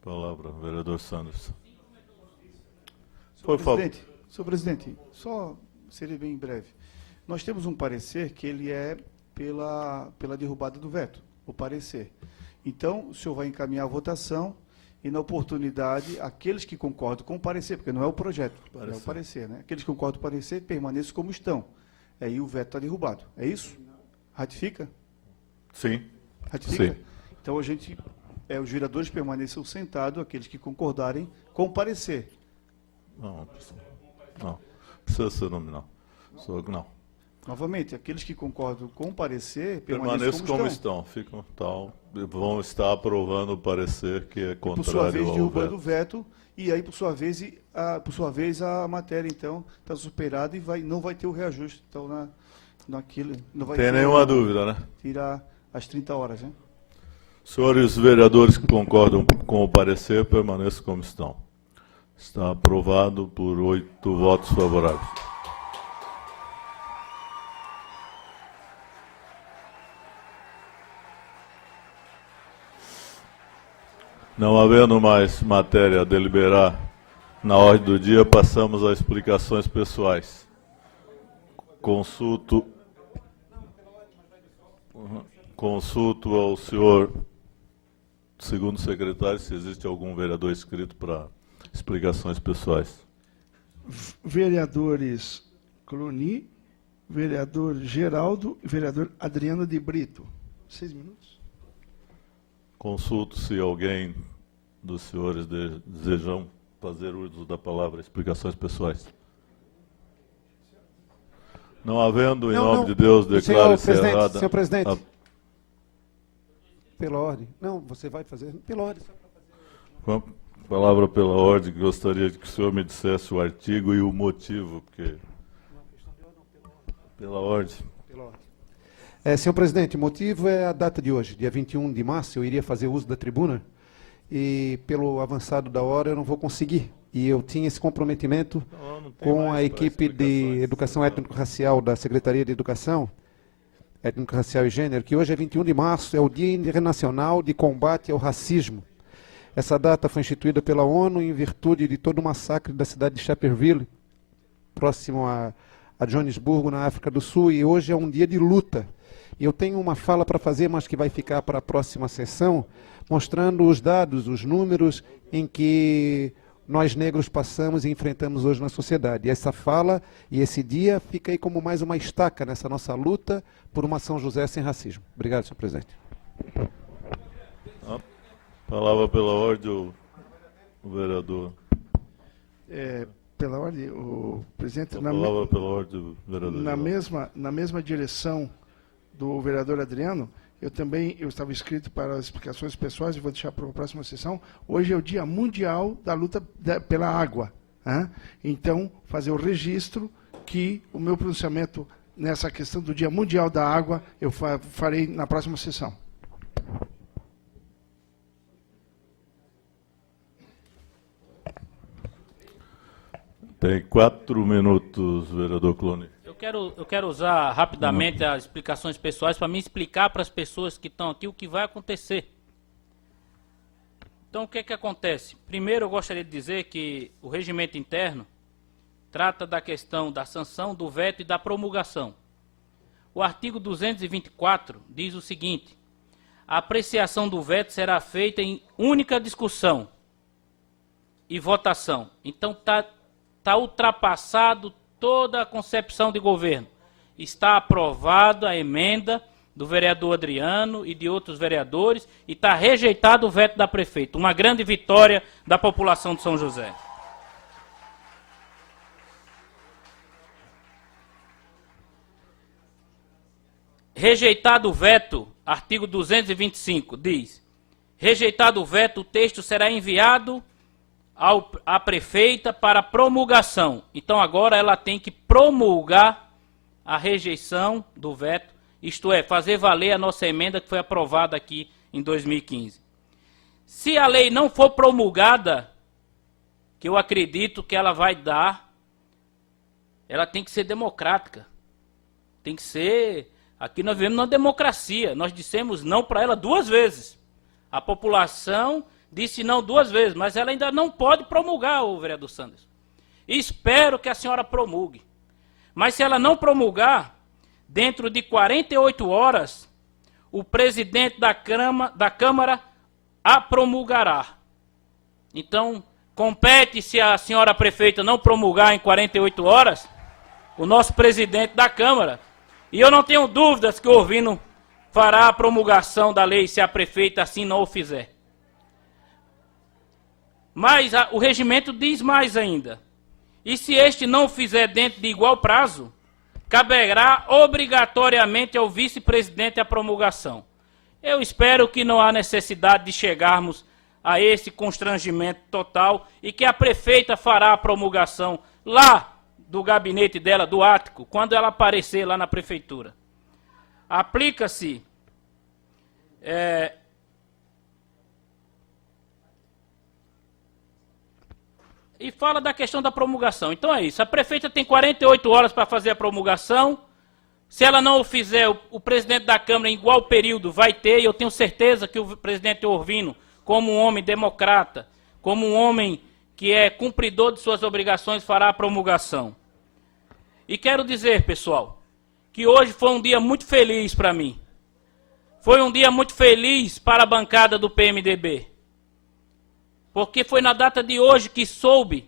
a palavra, vereador Sanders. Senhor presidente, só seria bem breve. Nós temos um parecer que ele é pela derrubada do veto, o parecer. Então, o senhor vai encaminhar a votação e, na oportunidade, aqueles que concordam com o parecer, porque não é o projeto, é o parecer, né? Aqueles que concordam com o parecer permaneçam como estão. Aí o veto está derrubado. É isso? Ratifica? Sim. Ratifica? Sim. Então, os vereadores permaneçam sentados, aqueles que concordarem com o parecer. Não precisa ser nominal. Não. Novamente, aqueles que concordam com o parecer Permaneçam como estão. Ficam tal. Vão estar aprovando o parecer que é contrário por sua vez, ao derrubando veto. o veto, e aí, por sua vez, a matéria, então, está superada e não vai ter o reajuste. Então, naquilo, não vai Tem ter nenhuma dúvida, né? tirar as 30 horas, né? Senhores vereadores que concordam com o parecer, permaneçam como estão. Está aprovado por 8 votos favoráveis. Não havendo mais matéria a deliberar na ordem do dia, passamos às explicações pessoais. Consulto ao senhor segundo secretário se existe algum vereador inscrito para explicações pessoais. Vereadores Cloni, vereador Geraldo e vereador Adriano de Brito. 6 minutos. Consulto se alguém dos senhores desejam fazer uso da palavra explicações pessoais. Não havendo, em nome de Deus, declaro encerrada. Senhor presidente, pela ordem. Não, você vai fazer pela ordem. Com a palavra pela ordem, gostaria que o senhor me dissesse o artigo e o motivo, porque... Pela ordem. Senhor presidente, o motivo é a data de hoje, dia 21 de março, eu iria fazer uso da tribuna e, pelo avançado da hora, eu não vou conseguir. E eu tinha esse comprometimento com a equipe de Educação Étnico-Racial da Secretaria de Educação, Étnico-Racial e Gênero, que hoje é 21 de março, é o Dia Internacional de Combate ao Racismo. Essa data foi instituída pela ONU em virtude de todo o massacre da cidade de Schepperville, próximo a Joanesburgo, na África do Sul, e hoje é um dia de luta. Eu tenho uma fala para fazer, mas que vai ficar para a próxima sessão, mostrando os dados, os números em que nós negros passamos e enfrentamos hoje na sociedade. E essa fala e esse dia fica aí como mais uma estaca nessa nossa luta por uma São José sem racismo. Obrigado, senhor presidente. Palavra pela ordem, o vereador. Pela ordem, o presidente... Palavra pela ordem, o vereador. Na mesma direção do vereador Adriano, eu estava inscrito para as explicações pessoais e vou deixar para a próxima sessão. Hoje é o Dia Mundial da Luta pela Água. Né? Então, fazer o registro que o meu pronunciamento nessa questão do Dia Mundial da Água eu farei na próxima sessão. Tem 4 minutos, vereador Cloni. Eu quero usar rapidamente as explicações pessoais para me explicar para as pessoas que estão aqui o que vai acontecer. Então, o que é que acontece? Primeiro, eu gostaria de dizer que o regimento interno trata da questão da sanção, do veto e da promulgação. O artigo 224 diz o seguinte: a apreciação do veto será feita em única discussão e votação. Então, está ultrapassado toda a concepção de governo. Está aprovada a emenda do vereador Adriano e de outros vereadores e está rejeitado o veto da prefeita. Uma grande vitória da população de São José. Rejeitado o veto, artigo 225 diz: rejeitado o veto, o texto será enviado à prefeita para promulgação. Então agora ela tem que promulgar a rejeição do veto, isto é, fazer valer a nossa emenda que foi aprovada aqui em 2015. Se a lei não for promulgada, que eu acredito que ela vai dar, ela tem que ser democrática. Tem que ser... Aqui nós vivemos numa democracia. Nós dissemos não para ela 2 vezes. A população disse não 2 vezes, mas ela ainda não pode promulgar, o vereador Sanders. Espero que a senhora promulgue. Mas se ela não promulgar, dentro de 48 horas, o presidente da Câmara a promulgará. Então, compete, se a senhora prefeita não promulgar em 48 horas, o nosso presidente da Câmara. E eu não tenho dúvidas que o Orvino fará a promulgação da lei, se a prefeita assim não o fizer. Mas o regimento diz mais ainda. E se este não o fizer dentro de igual prazo, caberá obrigatoriamente ao vice-presidente a promulgação. Eu espero que não há necessidade de chegarmos a esse constrangimento total e que a prefeita fará a promulgação lá do gabinete dela, do ático, quando ela aparecer lá na prefeitura. Aplica-se e fala da questão da promulgação. Então é isso, a prefeita tem 48 horas para fazer a promulgação. Se ela não o fizer, o presidente da Câmara, em igual período, vai ter, e eu tenho certeza que o presidente Orvino, como um homem democrata, como um homem que é cumpridor de suas obrigações, fará a promulgação. E quero dizer, pessoal, que hoje foi um dia muito feliz para mim. Foi um dia muito feliz para a bancada do PMDB. Porque foi na data de hoje que soube,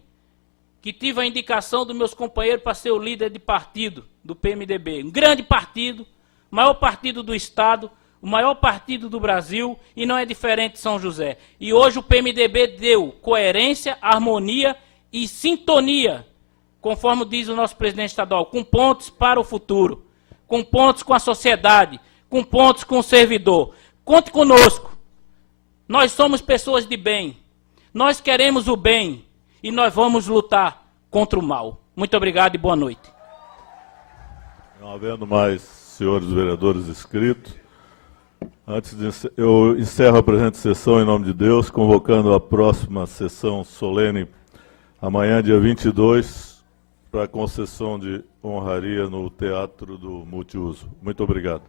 que tive a indicação dos meus companheiros para ser o líder de partido do PMDB. Um grande partido, o maior partido do Estado, o maior partido do Brasil, e não é diferente de São José. E hoje o PMDB deu coerência, harmonia e sintonia, conforme diz o nosso presidente estadual, com pontos para o futuro, com pontos com a sociedade, com pontos com o servidor. Conte conosco. Nós somos pessoas de bem. Nós queremos o bem e nós vamos lutar contra o mal. Muito obrigado e boa noite. Não havendo mais senhores vereadores inscritos, eu encerro a presente sessão em nome de Deus, convocando a próxima sessão solene amanhã, dia 22, para a concessão de honraria no Teatro do Multiuso. Muito obrigado.